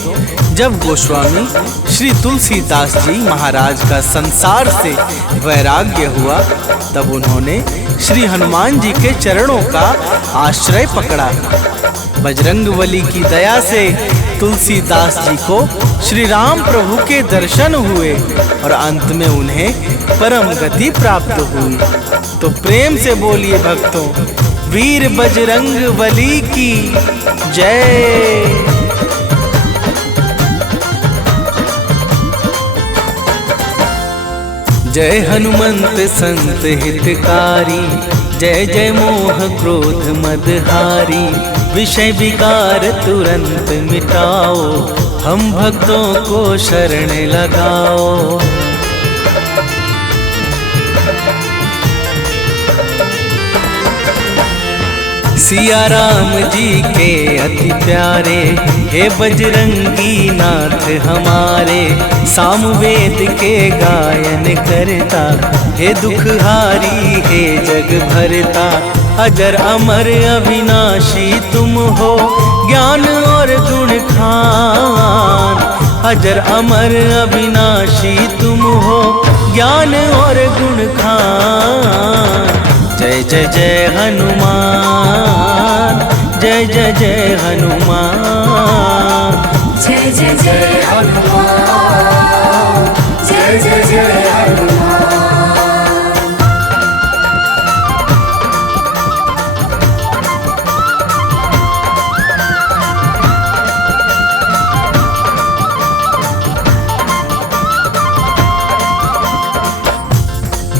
जब गोस्वामी श्री तुलसीदास जी महाराज का संसार से वैराग्य हुआ, तब उन्होंने श्री हनुमान जी के चरणों का आश्रय पकड़ा। बजरंगबली की दया से तुलसीदास जी को श्री राम प्रभु के दर्शन हुए और अंत में उन्हें परम गति प्राप्त हुई। तो प्रेम से बोलिए भक्तों, वीर बजरंगबली की जय। जय हनुमंत संत हितकारी, जय जय मोह क्रोध मदहारी। विषय विकार तुरंत मिटाओ, हम भक्तों को शरण लगाओ। सिया राम जी के अति प्यारे, हे बजरंगी नाथ हमारे। सामवेद के गायन करता, हे दुखहारी हे जग भरता। अजर अमर अविनाशी तुम हो, ज्ञान और गुण खान। अजर अमर अविनाशी तुम हो, ज्ञान और गुण खान। जय जय जय हनुमान, जय जय जय हनुमान, जय जय जय हनुमान, जय जय जय हनुमान।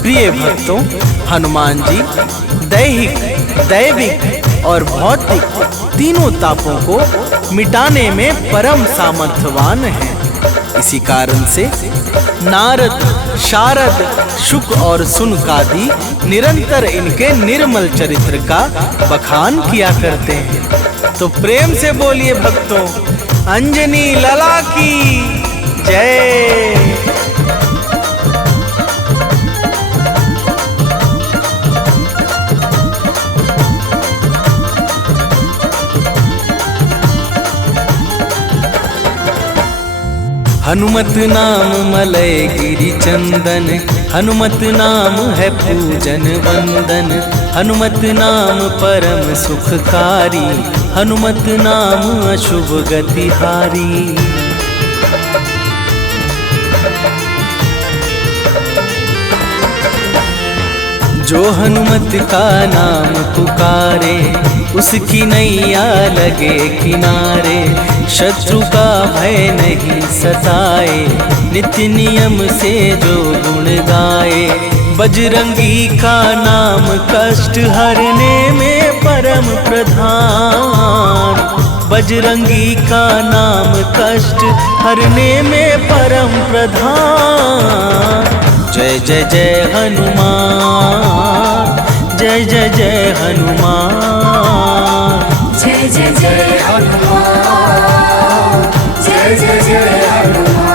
प्रिय भक्तों, हनुमान जी दैहिक, दैविक और भौतिक तीनों तापों को मिटाने में परम सामर्थ्यवान हैं। इसी कारण से नारद, शारद, शुक और सुनकादि निरंतर इनके निर्मल चरित्र का बखान किया करते हैं। तो प्रेम से बोलिए भक्तों, अंजनी लला की जय। हनुमत नाम मलय गिरि चंदन, हनुमत नाम है पूजन वंदन, हनुमत नाम परम सुखकारी, हनुमत नाम अशुभ गतिहारी। जो हनुमत का नाम पुकारे, उसकी नैया लगे किनारे, शत्रु का भय नहीं सताए, नित्य नियम से जो गुण गाए। बजरंगी का नाम कष्ट हरने में परम प्रधान, बजरंगी का नाम कष्ट हरने में परम प्रधान। जय जय जय हनुमान, जय जय जय हनुमान, जय जय जय हनुमान, जय जय जय हनुमान।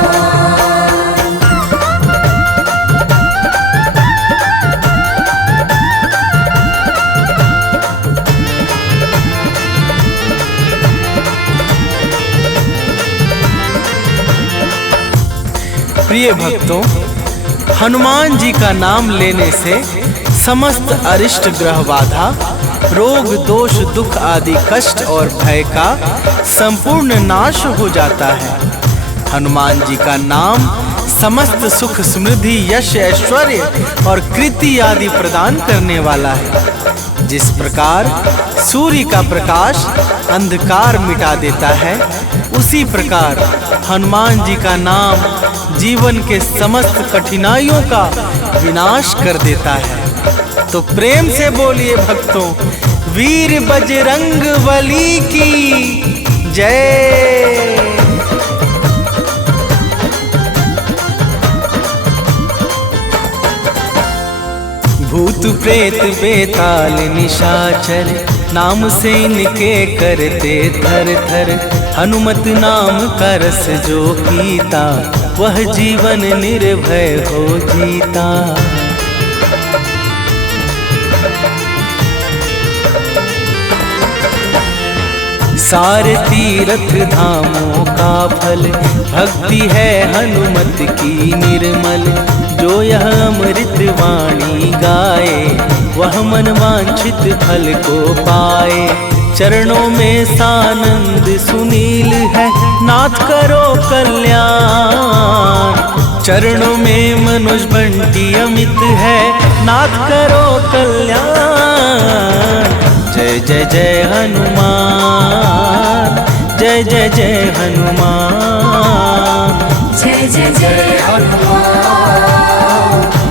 प्रिय भक्तों, हनुमान जी का नाम लेने से समस्त अरिष्ट ग्रह बाधा, रोग दोष दुख आदि कष्ट और भय का संपूर्ण नाश हो जाता है। हनुमान जी का नाम समस्त सुख समृद्धि यश ऐश्वर्य और कृति आदि प्रदान करने वाला है। जिस प्रकार सूर्य का प्रकाश अंधकार मिटा देता है, उसी प्रकार हनुमान जी का नाम जीवन के समस्त कठिनाइयों का विनाश कर देता है। तो प्रेम से बोलिए भक्तों, वीर बजरंग बली की जय। भूत प्रेत बेताल निशाचर, नाम से इनके करते थर थर, हनुमत नाम का रस जो पीता, वह जीवन निर्भय हो जीता। सारे तीर्थ धामों का फल, भक्ति है हनुमत की निर्मल। जो यह अमृत वाणी गाए, वह मन वांछित फल को पाए। चरणों में सानंद सुनील है, नाथ करो कल्याण। चरणों में मनुज बंटी अमित है, नाथ करो कल्याण। जय जय जय हनुमान, जय जय जय हनुमान, जय जय जय हनुमान,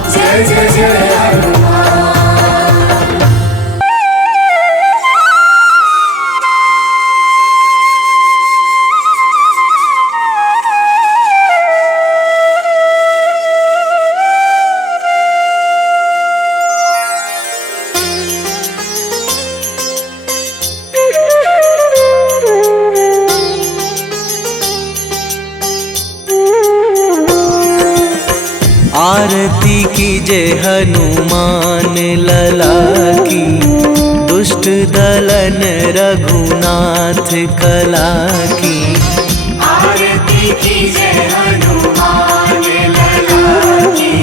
जय जय जय हनुमान। आरती कीजे हनुमान लला की, दुष्ट दलन रघुनाथ कला की। आरती कीजे हनुमान लला की,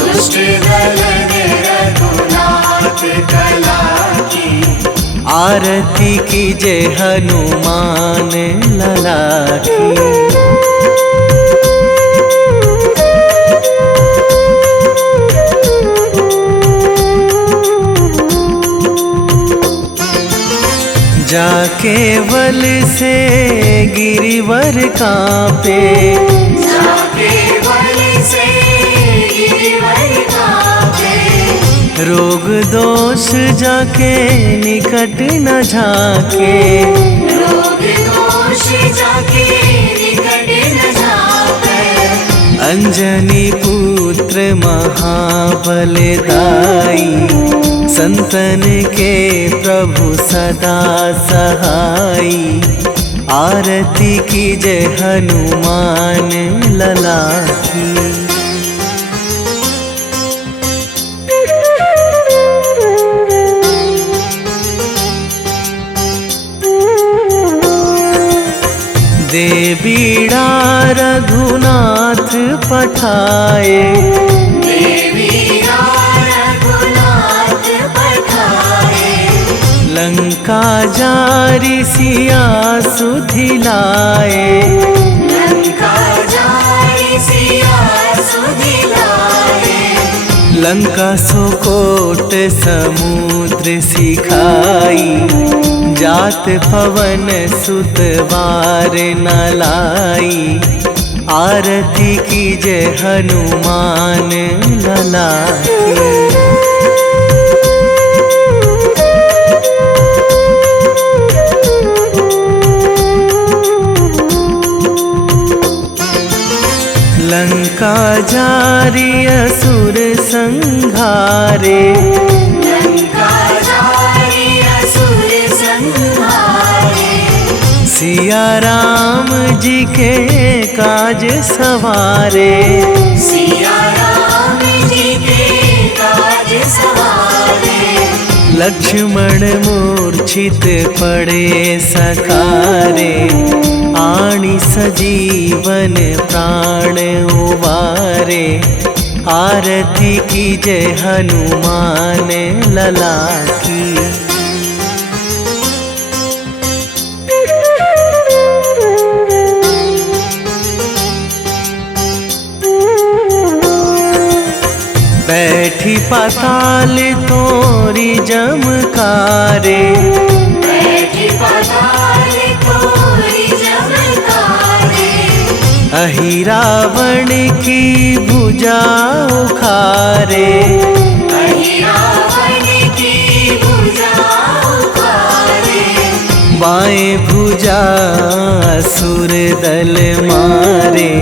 दुष्ट दलन रघुनाथ कला की। आरती कीजे हनुमान लला की। जाके बल से गिरिवर कांपे, जाके बल से गिरिवर कांपे। जाके निकट न झाके, रोग दोष जाके निकट न जाके। अंजनी पुत्र महाबलदाई, संतन के प्रभु सदा सहाई। आरती कीजय हनुमान लला की। दे बीड़ा रघुनाथ पठाए, रघुनाथ पठाए। लंका जारी सिया सुधिलाए, लंका जारी सिया सुधिलाए। लंका सुकोट समुद्र सिखाई। जात पवन सुत वार न लाई। आरती कीजय हनुमान लला की। लंका जारी असुर संहारे, लंका जारी असुर संहारे। सिया राम जी के काज सवारे, सिया राम जी के काज सवारे। लक्ष्मण मूर्छित पड़े सकारे। आणी सजीवन प्राण उबारे। आरती कीजय हनुमान लला की। बैठी पाताल तोरी जमकारे, बैठी पाताल तोरी जमकारे। अहि रावण की भुजा उखारे। अहि रावण की भुजा उखारे। बाएं भुजा असुर दल मारे।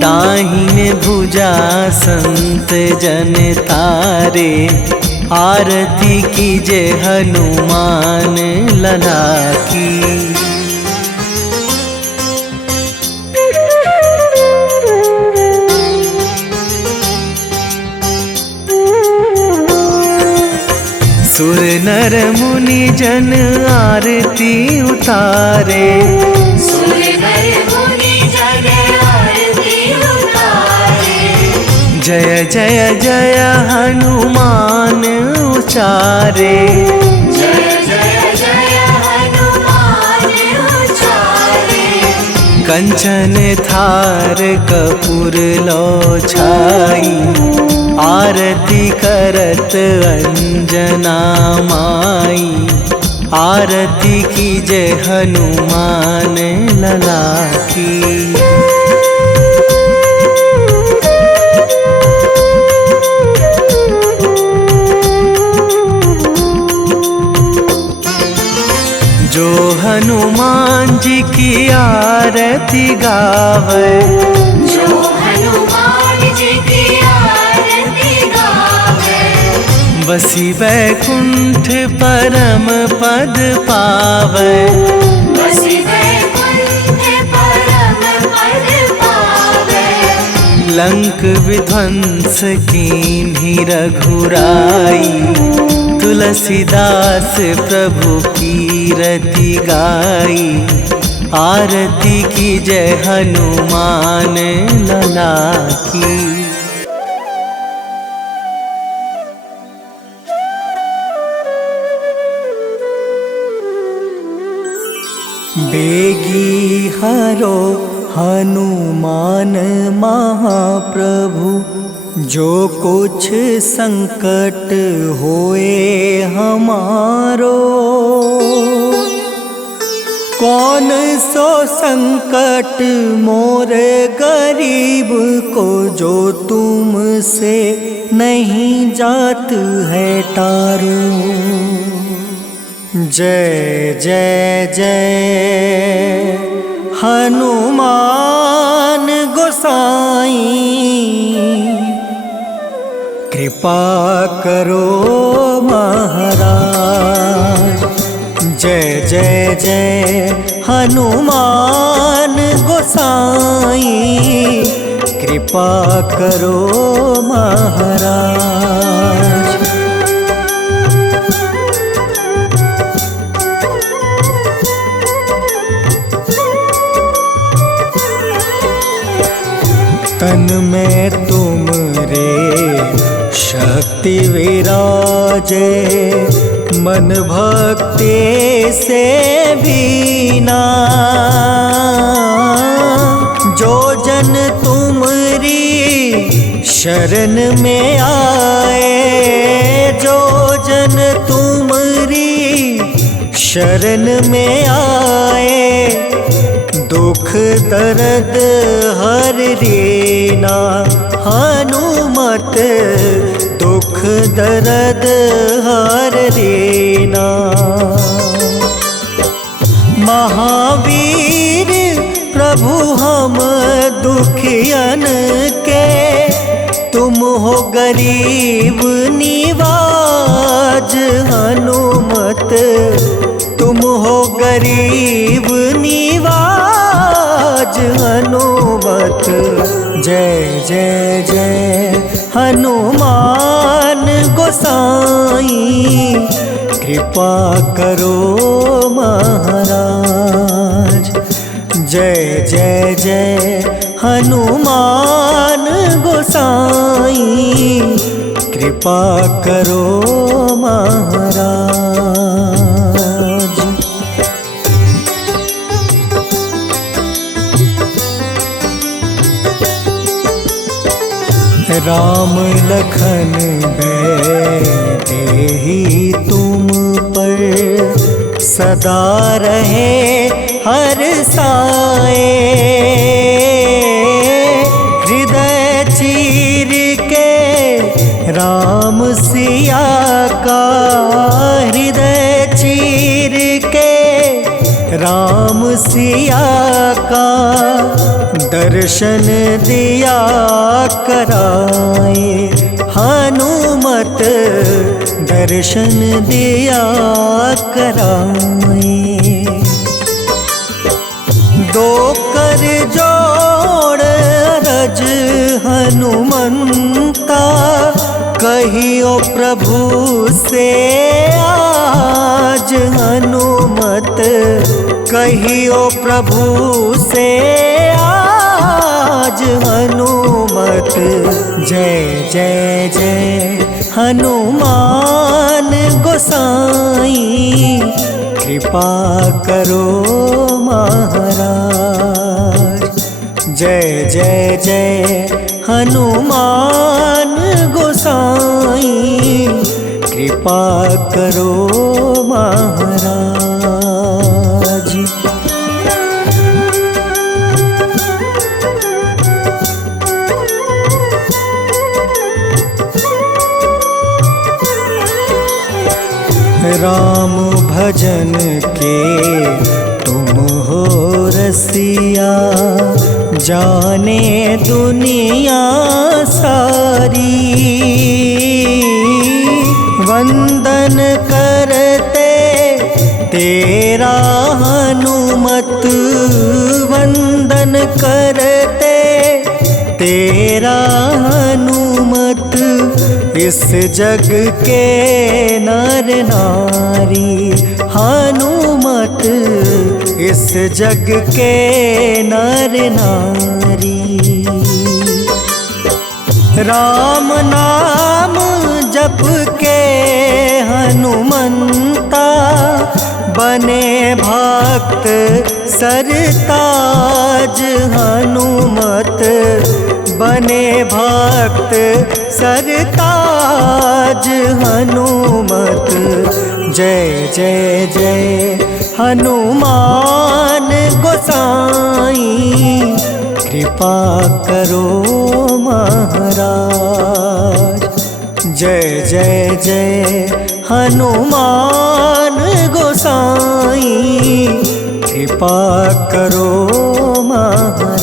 दाहिने भुजा संत जन तारे। आरती कीजय हनुमान लला की। सुर नर मुनि जन आरती उतारे। सुर नर मुनि जन आरती उतारे। जय जय जय हनुमान उचारे। जय जय जय हनुमान उचारे। कंचन थार कपूर लो छाई। आरती करत अंजना माई। आरती कीजय हनुमान लला की। जो हनुमान जी की आरती गावे। जो हनुमान जी की आरती गावे। बसी वैकुंठ परम पद पावे। बसी वैकुंठ परम पद पावे। लंक विध्वंस कीन्ही रघुराई। तुलसीदास प्रभु कीरति गाई। आरती कीजय हनुमान लला की। बेगी हरो हनुमान महाप्रभु। जो कुछ संकट होए हमारो। कौन सो संकट मोरे गरीब को जो तुमसे नहीं जात है टारो। जय जय जय हनुमान गोसाई, कृपा करो महाराज। जय जय जय हनुमान गोसाई, कृपा करो महाराज। तन में तुमरे शक्ति विराजे, मन भक्ति से बीना। जो जन तुमरी शरण में आए, जो जन तुमरी शरण में आए, दुख दर्द हर रीना। हनुमत दुख दर्द हर रीना। महावीर प्रभु हम दुखियन के, तुम हो गरीब निवाज। हनुमत तुम हो गरीब निवाज। हनुमत जय जय जय हनुमान गोसाई, कृपा करो महाराज। जय जय जय हनुमान गोसाई, कृपा करो महाराज। राम लखन देहि तुम पर, सदा रहे हर साए। हृदय चीर के राम सिया का, हृदय चीर के राम सिया का, दर्शन दिया कराए। हनुमत दर्शन दिया कराए। दो कर जोड़ रज हनुमंता, कहियो प्रभु से आज। हनुमत कहियो प्रभु से आज। हनुमत जय जय जय हनुमान गोसाई, कृपा करो महाराज। जय जय जय हनुमान गोसाई, कृपा करो महाराज। राम भजन के तुम हो रसिया, जाने दुनिया सारी। वंदन करते तेरा हनुमत, वंदन करते तेरा हनुमत। इस जग के नर नारी, हनुमत इस जग के नर नारी। राम नाम जप के हनुमंता, बने भक्त सरताज। हनुमत बने भक्त सरताज। हनुमत जय जय जय हनुमान गोसाई कृपा करो महाराज। जय जय जय हनुमान गोसाई कृपा करो महाराज।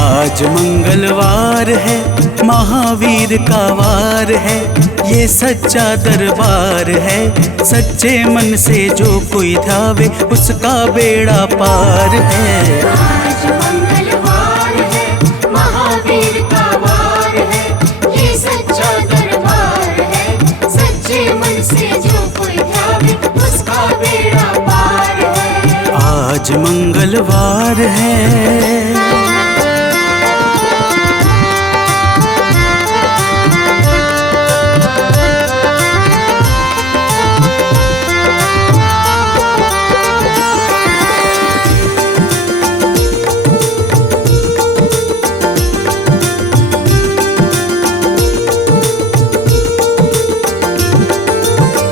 आज मंगलवार है, महावीर का वार है, ये सच्चा दरबार है। सच्चे मन से जो कोई ध्यावे उसका बेड़ा पार है। आज मंगलवार है, महावीर का वार है, ये सच्चा दरबार है। सच्चे मन से जो कोई ध्यावे उसका बेड़ा पार है। आज मंगलवार है।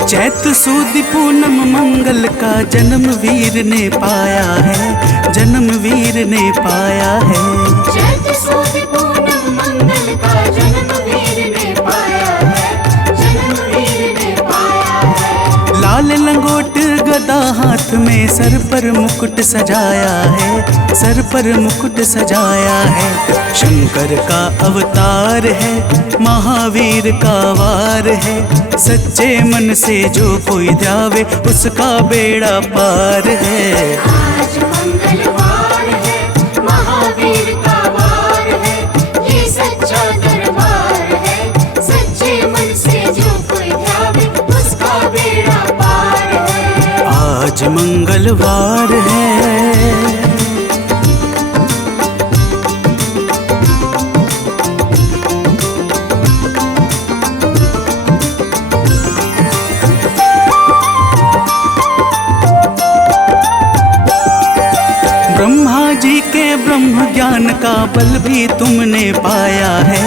चैत सुद पूनम मंगल का जन्म वीर ने पाया है, जन्म वीर ने पाया है। चैत सुद पूनम मंगल का जन्म वीर ने पाया है, जन्म वीर ने पाया है। लाल लंगोट गदा हाथ में, सर पर मुकुट सजाया है, सर पर मुकुट सजाया है। शंकर का अवतार है, महावीर का वार है। सच्चे मन से जो कोई ध्यावे उसका बेड़ा पार है। आज मंगलवार है, महावीर का वार है, ये सच्चा दरबार है। सच्चे मन से जो कोई ध्यावे उसका बेड़ा पार है। आज मंगलवार है। ब्रह्मा जी के ब्रह्म ज्ञान का बल भी तुमने पाया है,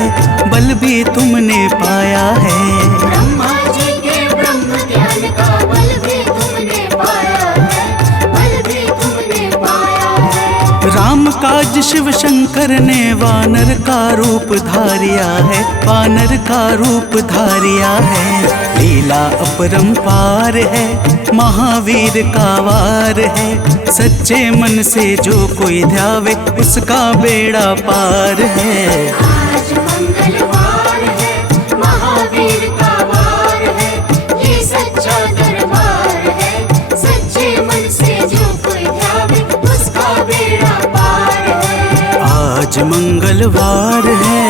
बल भी तुमने पाया है। ब्रह्मा जी के ब्रह्म ज्ञान का बल भी तुमने पाया है, बल भी तुमने पाया है। राम काज शिव शंकर ने वानर का रूप धारिया है, वानर का रूप धारिया है। लीला अपरंपार है, महावीर का वार है। सच्चे मन से जो कोई ध्यावे उसका बेड़ा पार है। आज मंगलवार है, महावीर का वार है, ये सच्चा दरबार है। सच्चे मन से जो कोई ध्यावे उसका बेड़ा पार है। आज मंगलवार है।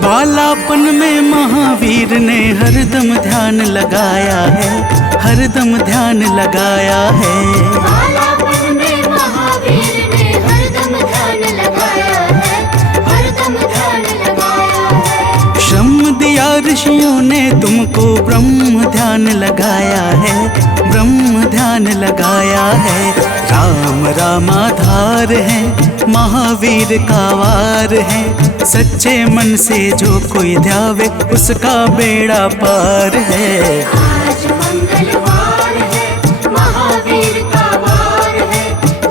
बालापन में महावीर ने हरदम ध्यान लगाया है, हरदम ध्यान लगाया है। बालापन में महावीर ने हरदम ध्यान लगाया है, हरदम ध्यान लगाया है। श्रम दिया ऋषियों ने तुमको, ब्रह्म ध्यान लगाया है, ब्रह्म ध्यान लगाया है। राम रामाधार है, महावीर का वार है। सच्चे मन से जो कोई ध्यावे उसका बेड़ा पार है। आज मंगलवार है, महावीर का वार है,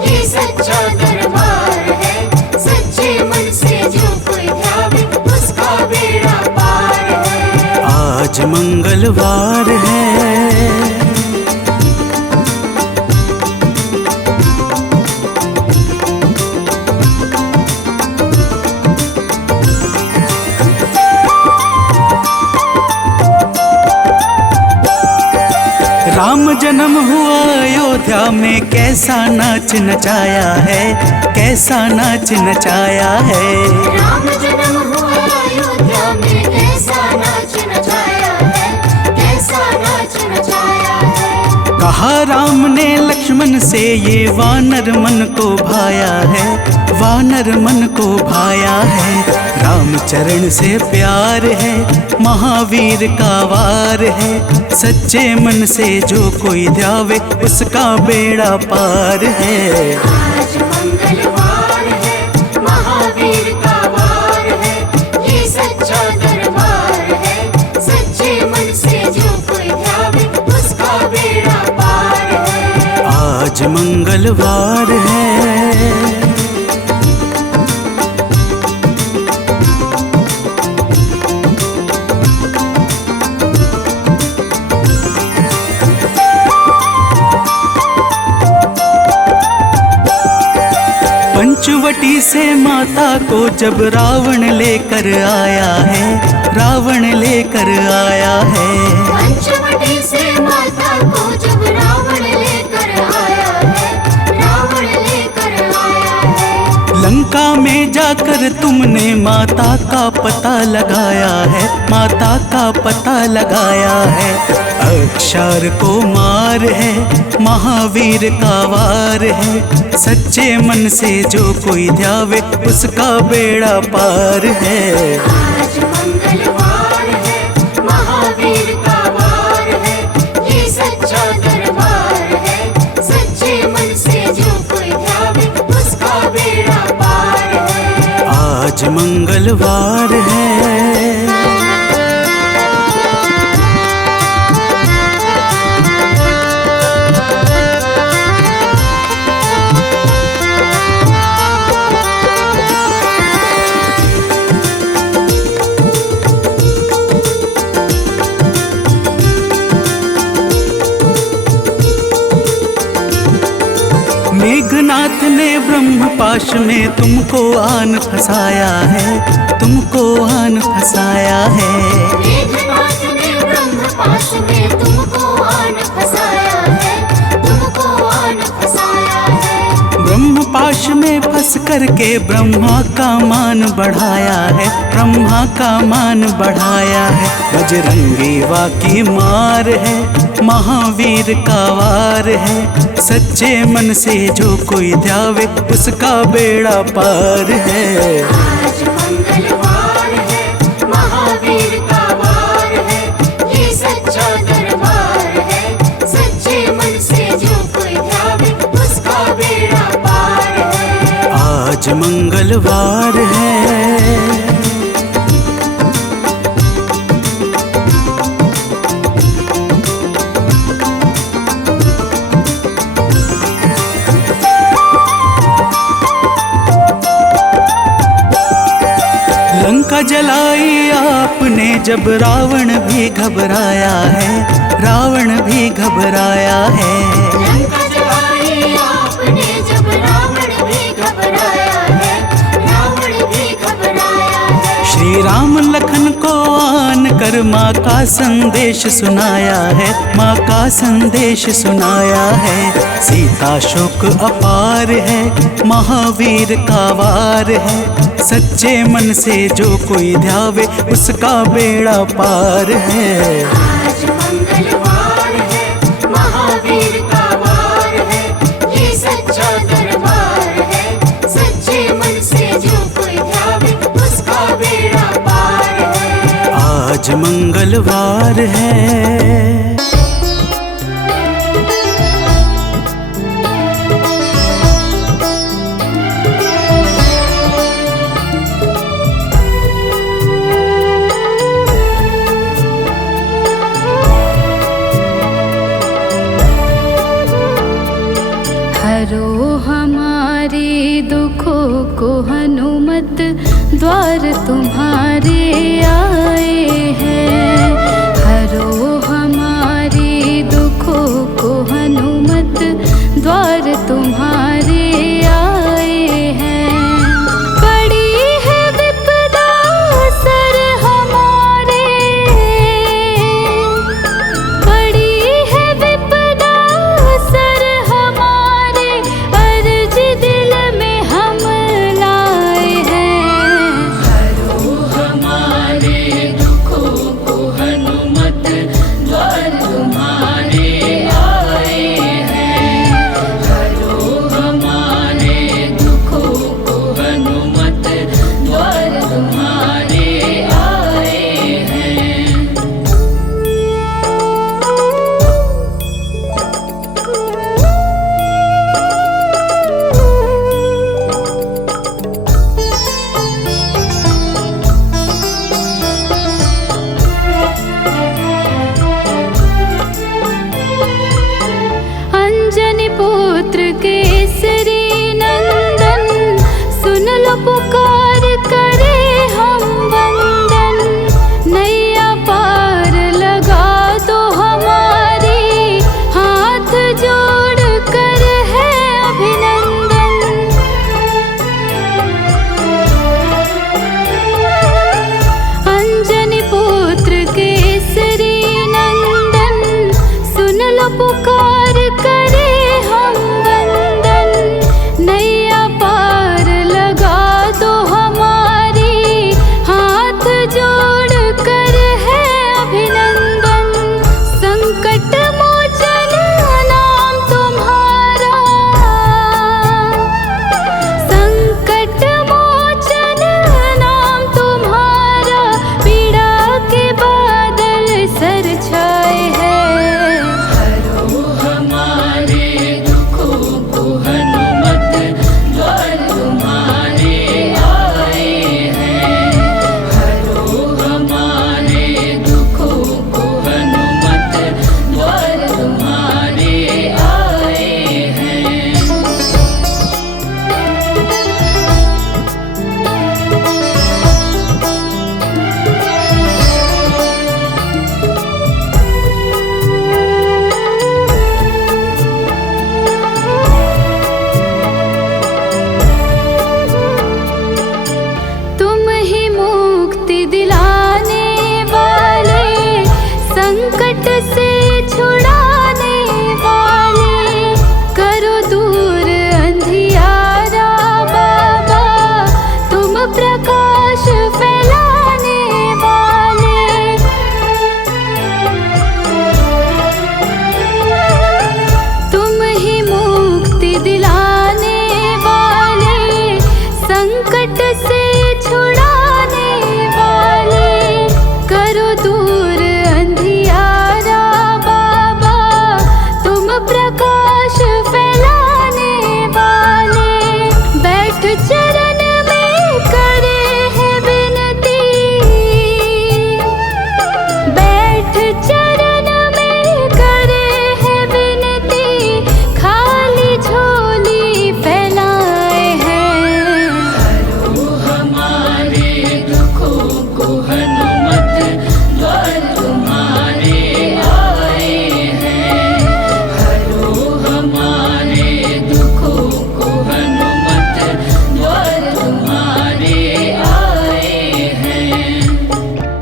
ये सच्चा दरबार है। सच्चे मन से जो कोई ध्यावे उसका बेड़ा पार है। आज मंगलवार है। राम जन्म हुआ अयोध्या में, कैसा नाच नचाया है, कैसा नाच नचाया है। राम जन्म हुआ अयोध्या में, कैसा नाच नचाया है, कैसा नाच नचाया है। कहा राम ने लक्ष्मण से ये वानर मन को भाया है, वानर मन को भाया है। रामचरण से प्यार है, महावीर का वार है। सच्चे मन से जो कोई ध्यावे उसका बेड़ा पार है। आज मंगलवार है, महावीर का वार है, ये सच्चा दरबार है। सच्चे मन से जो कोई ध्यावे उसका बेड़ा पार है। आज मंगलवार है। पंचवटी से माता को जब रावण लेकर आया है, रावण लेकर आया है। पंचवटी से माता को जब रावण लेकर आया है, रावण लेकर आया है। लंका में जाकर तुमने माता का पता लगाया है, माता का पता लगाया है। अक्षर को मार है, महावीर का वार है। सच्चे मन से जो कोई ध्यावे उसका बेड़ा पार है। आज मंगलवार है, महावीर का वार है, ये सच्चा दरबार है। सच्चे मन से जो कोई ध्यावे उसका बेड़ा पार है। आज मंगलवार है। मेघनाथ ने ब्रह्मपाश में तुमको आन फंसाया है, तुमको आन फंसाया है। मेघनाथ ने ब्रह्मपाश में तुमको आन फंसाया है, तुमको आन फंसाया है। ब्रह्मपाश में फंस करके ब्रह्मा का मान बढ़ाया है, ब्रह्मा का मान बढ़ाया है। बजरंगी वाकी मार है, महावीर का वार है। सच्चे मन से जो कोई ध्यावे उसका बेड़ा पार है। आज मंगलवार है, महावीर का वार है, ये सच्चा दरबार है। सच्चे मन से जो कोई ध्यावे उसका बेड़ा पार है। आज मंगलवार है। लंका जलाई आपने जब रावण भी घबराया है, रावण भी घबराया है। लंका जलाई आपने जब रावण भी घबराया है, रावण भी घबराया है। श्री राम लखन को आन कर माँ का संदेश सुनाया है, माँ का संदेश सुनाया है। सीता शोक अपार है, महावीर का वार है। सच्चे मन से जो कोई ध्यावे उसका बेड़ा पार है। आज मंगलवार है, महावीर का वार है, ये सच्चा दरबार है। सच्चे मन से जो कोई ध्यावे उसका बेड़ा पार है। आज मंगलवार है। हरो हमारे दुखों को हनुमत, द्वार तुम्हारे